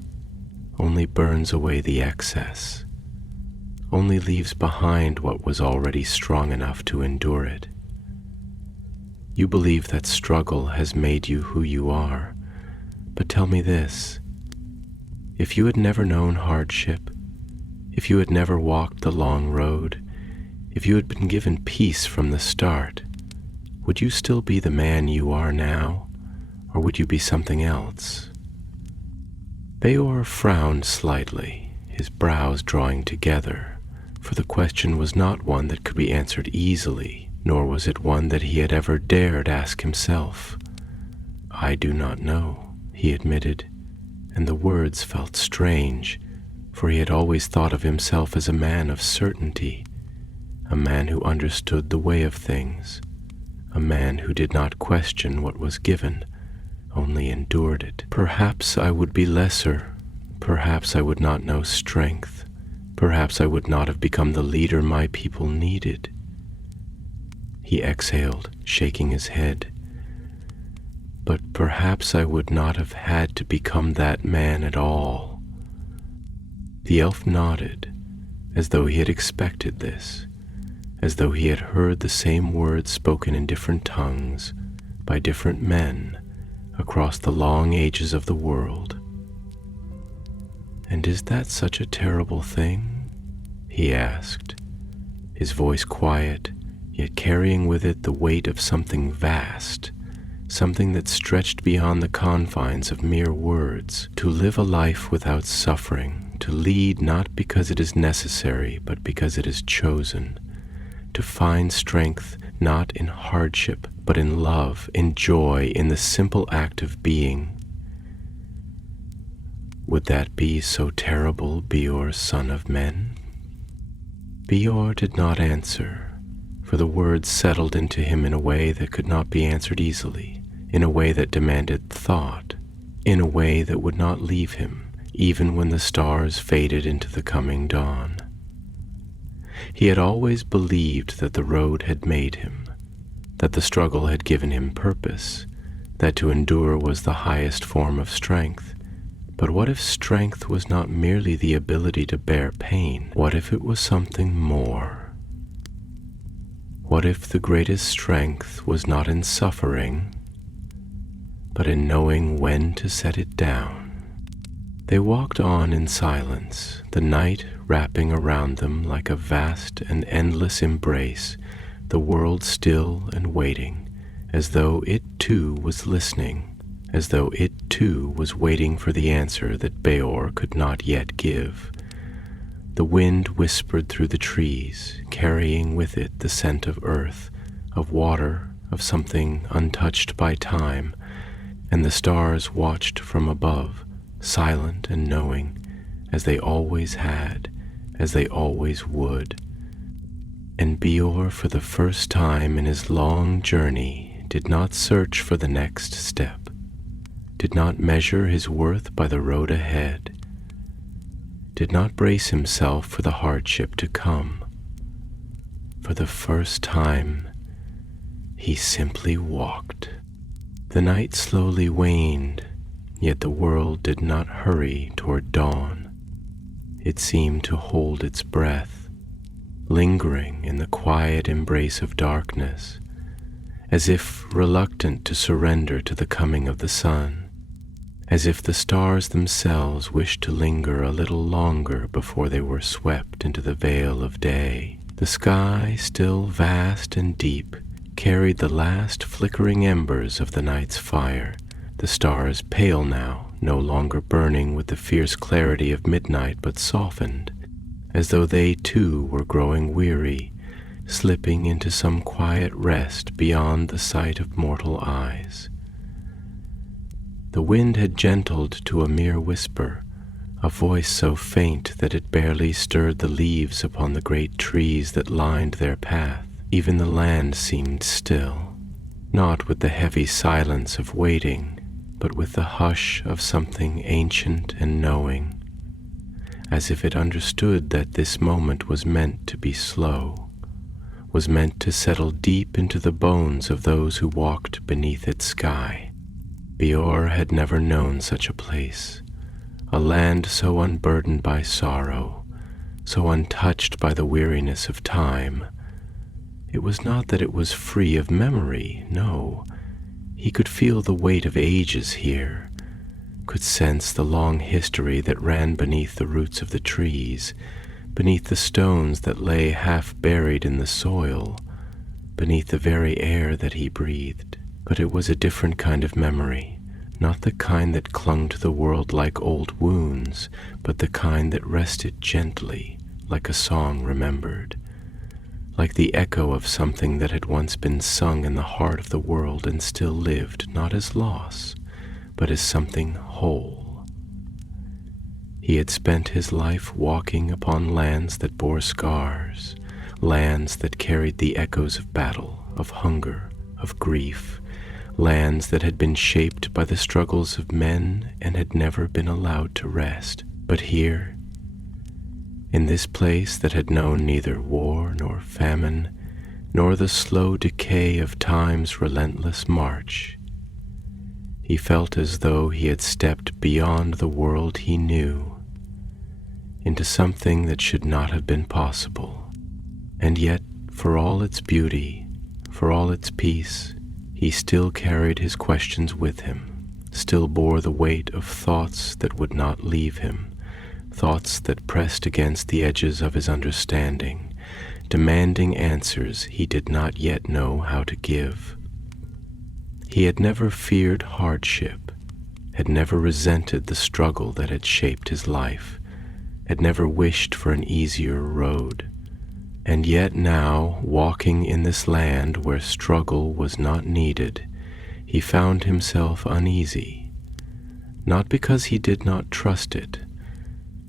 only burns away the excess, only leaves behind what was already strong enough to endure it. You believe that struggle has made you who you are, but tell me this, if you had never known hardship, if you had never walked the long road, if you had been given peace from the start, would you still be the man you are now, or would you be something else? Bëor frowned slightly, his brows drawing together, for the question was not one that could be answered easily, nor was it one that he had ever dared ask himself. I do not know, he admitted, and the words felt strange, for he had always thought of himself as a man of certainty, a man who understood the way of things, a man who did not question what was given, only endured it. Perhaps I would be lesser, perhaps I would not know strength, perhaps I would not have become the leader my people needed. He exhaled, shaking his head. But perhaps I would not have had to become that man at all. The elf nodded, as though he had expected this, as though he had heard the same words spoken in different tongues, by different men, across the long ages of the world. And is that such a terrible thing? He asked, his voice quiet, yet carrying with it the weight of something vast, something that stretched beyond the confines of mere words, to live a life without suffering, to lead not because it is necessary, but because it is chosen, to find strength not in hardship, but in love, in joy, in the simple act of being. Would that be so terrible, Bëor, son of men? Bëor did not answer, for the words settled into him in a way that could not be answered easily, in a way that demanded thought, in a way that would not leave him, even when the stars faded into the coming dawn. He had always believed that the road had made him, that the struggle had given him purpose, that to endure was the highest form of strength. But what if strength was not merely the ability to bear pain? What if it was something more? What if the greatest strength was not in suffering, but in knowing when to set it down? They walked on in silence, the night wrapping around them like a vast and endless embrace, the world still and waiting, as though it too was listening, as though it too was waiting for the answer that Bëor could not yet give. The wind whispered through the trees, carrying with it the scent of earth, of water, of something untouched by time, and the stars watched from above, silent and knowing, as they always had, as they always would. And Bëor, for the first time in his long journey, did not search for the next step, did not measure his worth by the road ahead, did not brace himself for the hardship to come. For the first time, he simply walked. The night slowly waned, yet the world did not hurry toward dawn. It seemed to hold its breath, lingering in the quiet embrace of darkness, as if reluctant to surrender to the coming of the sun, as if the stars themselves wished to linger a little longer before they were swept into the veil of day. The sky, still vast and deep, carried the last flickering embers of the night's fire, the stars pale now, no longer burning with the fierce clarity of midnight, but softened, as though they too were growing weary, slipping into some quiet rest beyond the sight of mortal eyes. The wind had gentled to a mere whisper, a voice so faint that it barely stirred the leaves upon the great trees that lined their path. Even the land seemed still, not with the heavy silence of waiting, but with the hush of something ancient and knowing, as if it understood that this moment was meant to be slow, was meant to settle deep into the bones of those who walked beneath its sky. Bëor had never known such a place, a land so unburdened by sorrow, so untouched by the weariness of time. It was not that it was free of memory, no. He could feel the weight of ages here, could sense the long history that ran beneath the roots of the trees, beneath the stones that lay half buried in the soil, beneath the very air that he breathed. But it was a different kind of memory, not the kind that clung to the world like old wounds, but the kind that rested gently, like a song remembered, like the echo of something that had once been sung in the heart of the world and still lived, not as loss, but as something whole. He had spent his life walking upon lands that bore scars, lands that carried the echoes of battle, of hunger, of grief, lands that had been shaped by the struggles of men and had never been allowed to rest. But here, in this place that had known neither war nor famine, nor the slow decay of time's relentless march, he felt as though he had stepped beyond the world he knew, into something that should not have been possible. And yet, for all its beauty, for all its peace, he still carried his questions with him, still bore the weight of thoughts that would not leave him, thoughts that pressed against the edges of his understanding, demanding answers he did not yet know how to give. He had never feared hardship, had never resented the struggle that had shaped his life, had never wished for an easier road. And yet now, walking in this land where struggle was not needed, he found himself uneasy, not because he did not trust it,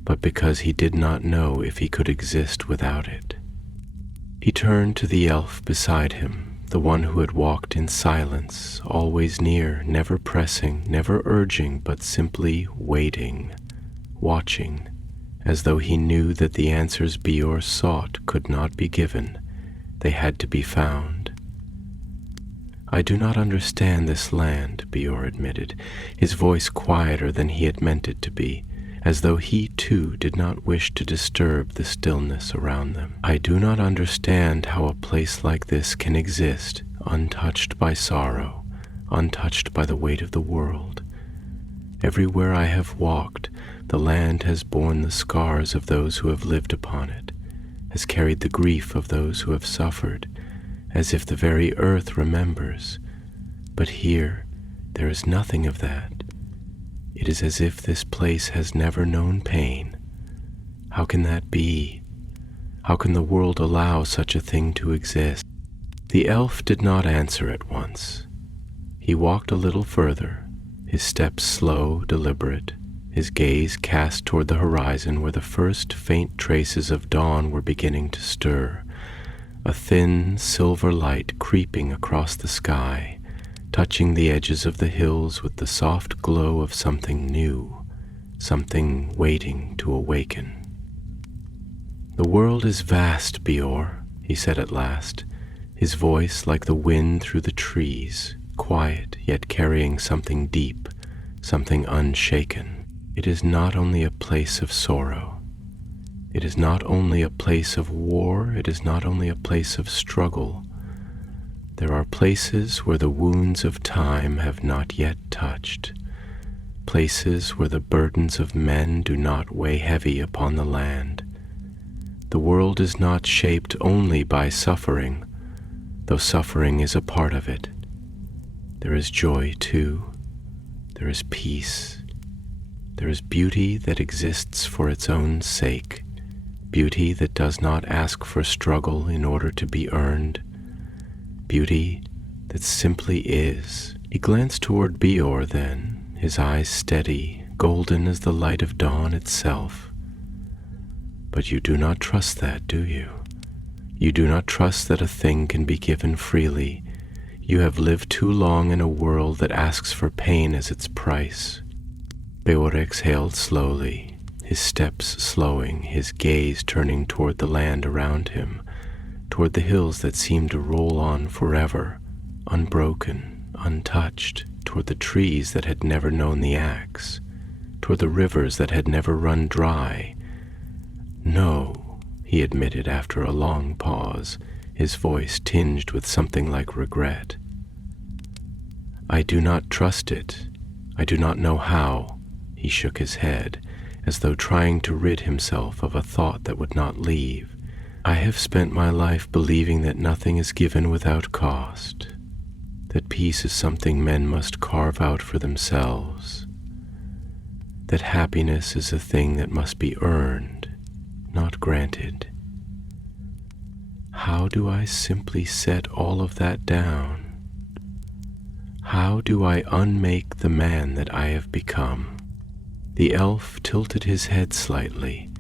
but because he did not know if he could exist without it. He turned to the elf beside him, the one who had walked in silence, always near, never pressing, never urging, but simply waiting, watching, as though he knew that the answers Bëor sought could not be given, they had to be found. "I do not understand this land," Bëor admitted, his voice quieter than he had meant it to be, as though he too did not wish to disturb the stillness around them. "I do not understand how a place like this can exist, untouched by sorrow, untouched by the weight of the world. Everywhere I have walked, the land has borne the scars of those who have lived upon it, has carried the grief of those who have suffered, as if the very earth remembers. But here, there is nothing of that. It is as if this place has never known pain. How can that be? How can the world allow such a thing to exist?" The elf did not answer at once. He walked a little further, his steps slow, deliberate, his gaze cast toward the horizon where the first faint traces of dawn were beginning to stir, a thin silver light creeping across the sky, touching the edges of the hills with the soft glow of something new, something waiting to awaken. "The world is vast, Bëor," he said at last, his voice like the wind through the trees, quiet yet carrying something deep, something unshaken. "It is not only a place of sorrow. It is not only a place of war. It is not only a place of struggle. There are places where the wounds of time have not yet touched, places where the burdens of men do not weigh heavy upon the land. The world is not shaped only by suffering. though suffering is a part of it. There is joy too. There is peace. There is beauty that exists for its own sake, beauty that does not ask for struggle in order to be earned, beauty that simply is. He glanced toward Bëor then, his eyes steady, golden as the light of dawn itself. But you do not trust that, do you? You do not trust that a thing can be given freely. You have lived too long in a world that asks for pain as its price. Bëor exhaled slowly, his steps slowing, his gaze turning toward the land around him, toward the hills that seemed to roll on forever, unbroken, untouched, toward the trees that had never known the axe, toward the rivers that had never run dry. No, he admitted after a long pause, his voice tinged with something like regret. I do not trust it. I do not know how. He shook his head, as though trying to rid himself of a thought that would not leave. I have spent my life believing that nothing is given without cost, that peace is something men must carve out for themselves, that happiness is a thing that must be earned, not granted. How do I simply set all of that down? How do I unmake the man that I have become? The elf tilted his head slightly,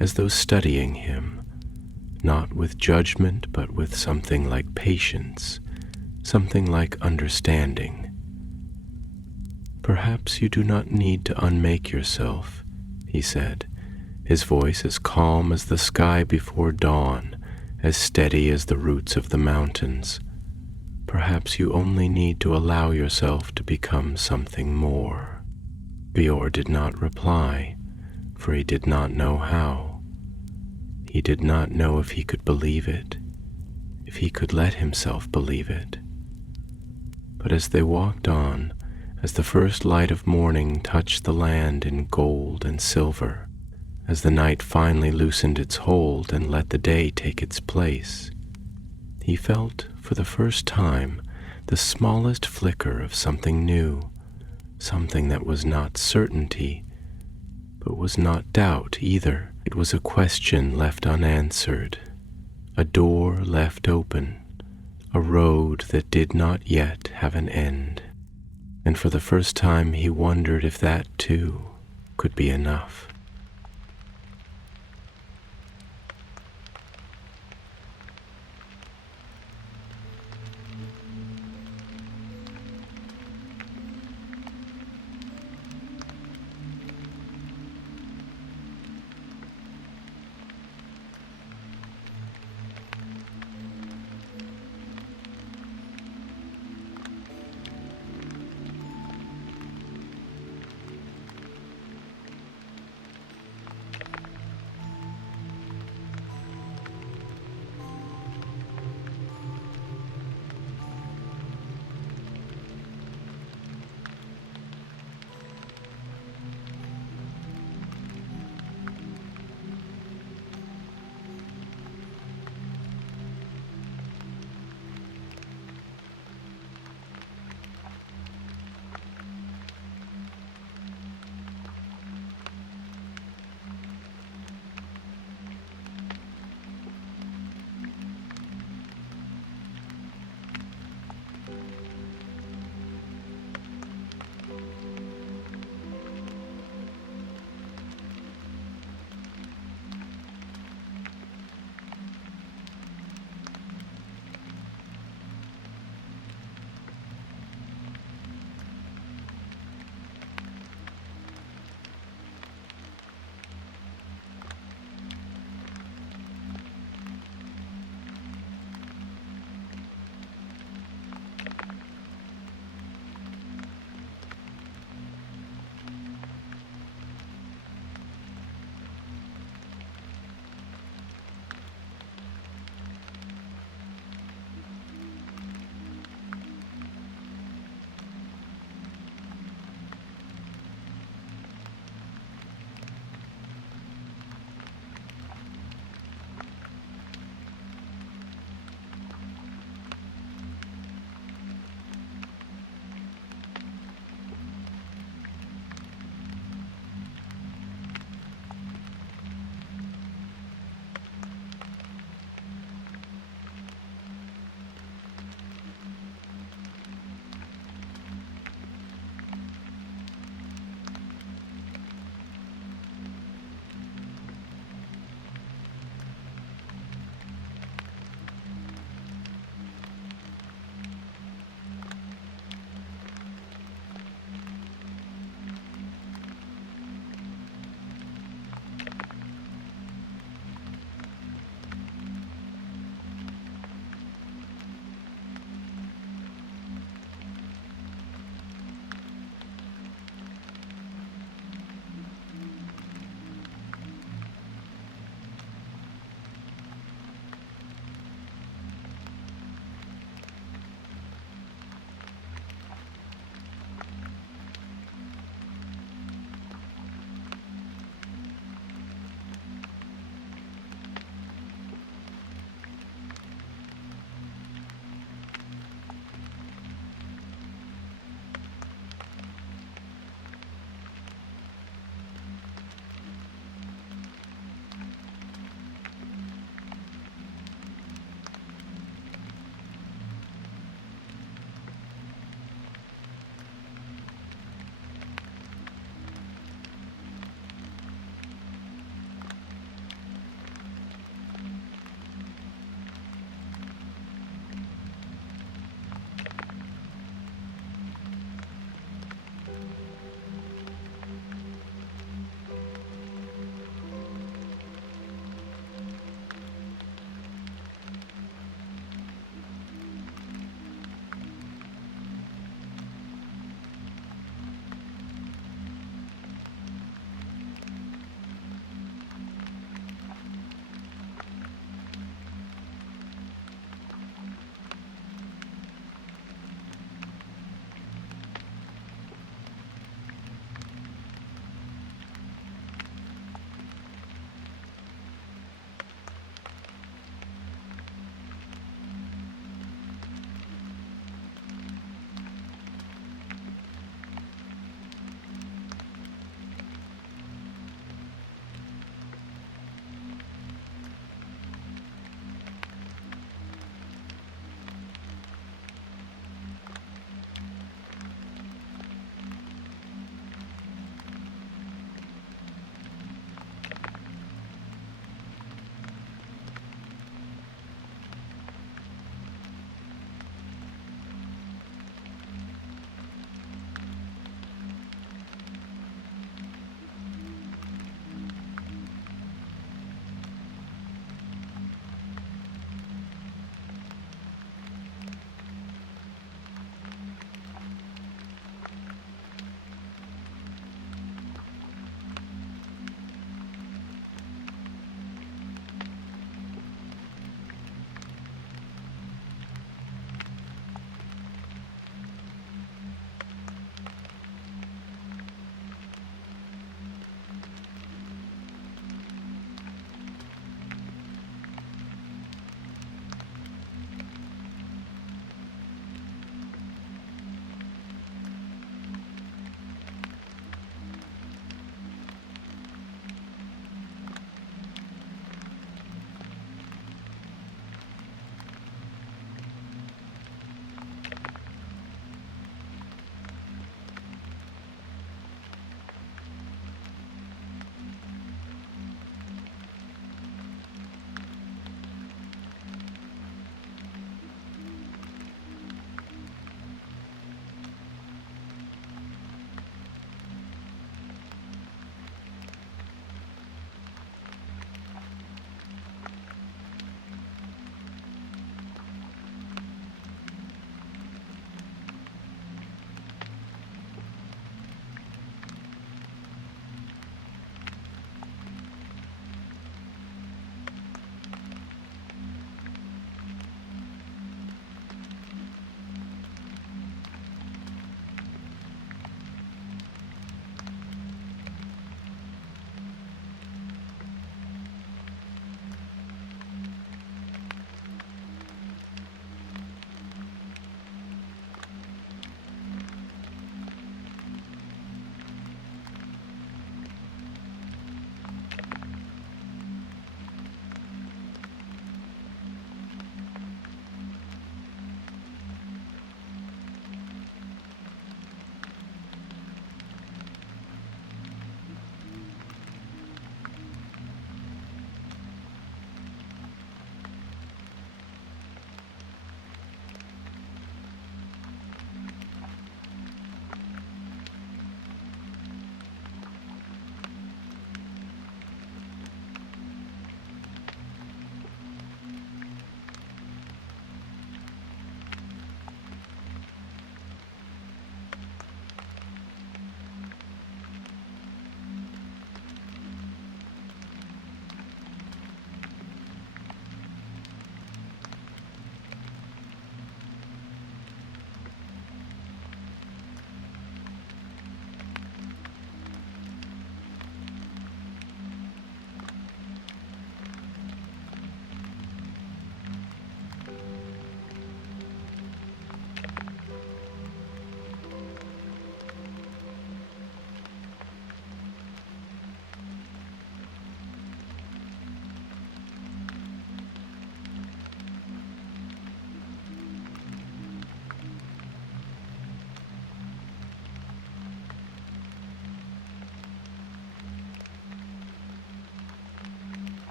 as though studying him, not with judgment, but with something like patience, something like understanding. Perhaps you do not need to unmake yourself, he said, his voice as calm as the sky before dawn, as steady as the roots of the mountains. Perhaps you only need to allow yourself to become something more. Bëor did not reply, for he did not know how. He did not know if he could believe it, if he could let himself believe it. But as they walked on, as the first light of morning touched the land in gold and silver, as the night finally loosened its hold and let the day take its place, he felt for the first time the smallest flicker of something new, something that was not certainty, but was not doubt either. It was a question left unanswered, a door left open, a road that did not yet have an end. And for the first time he wondered if that too could be enough.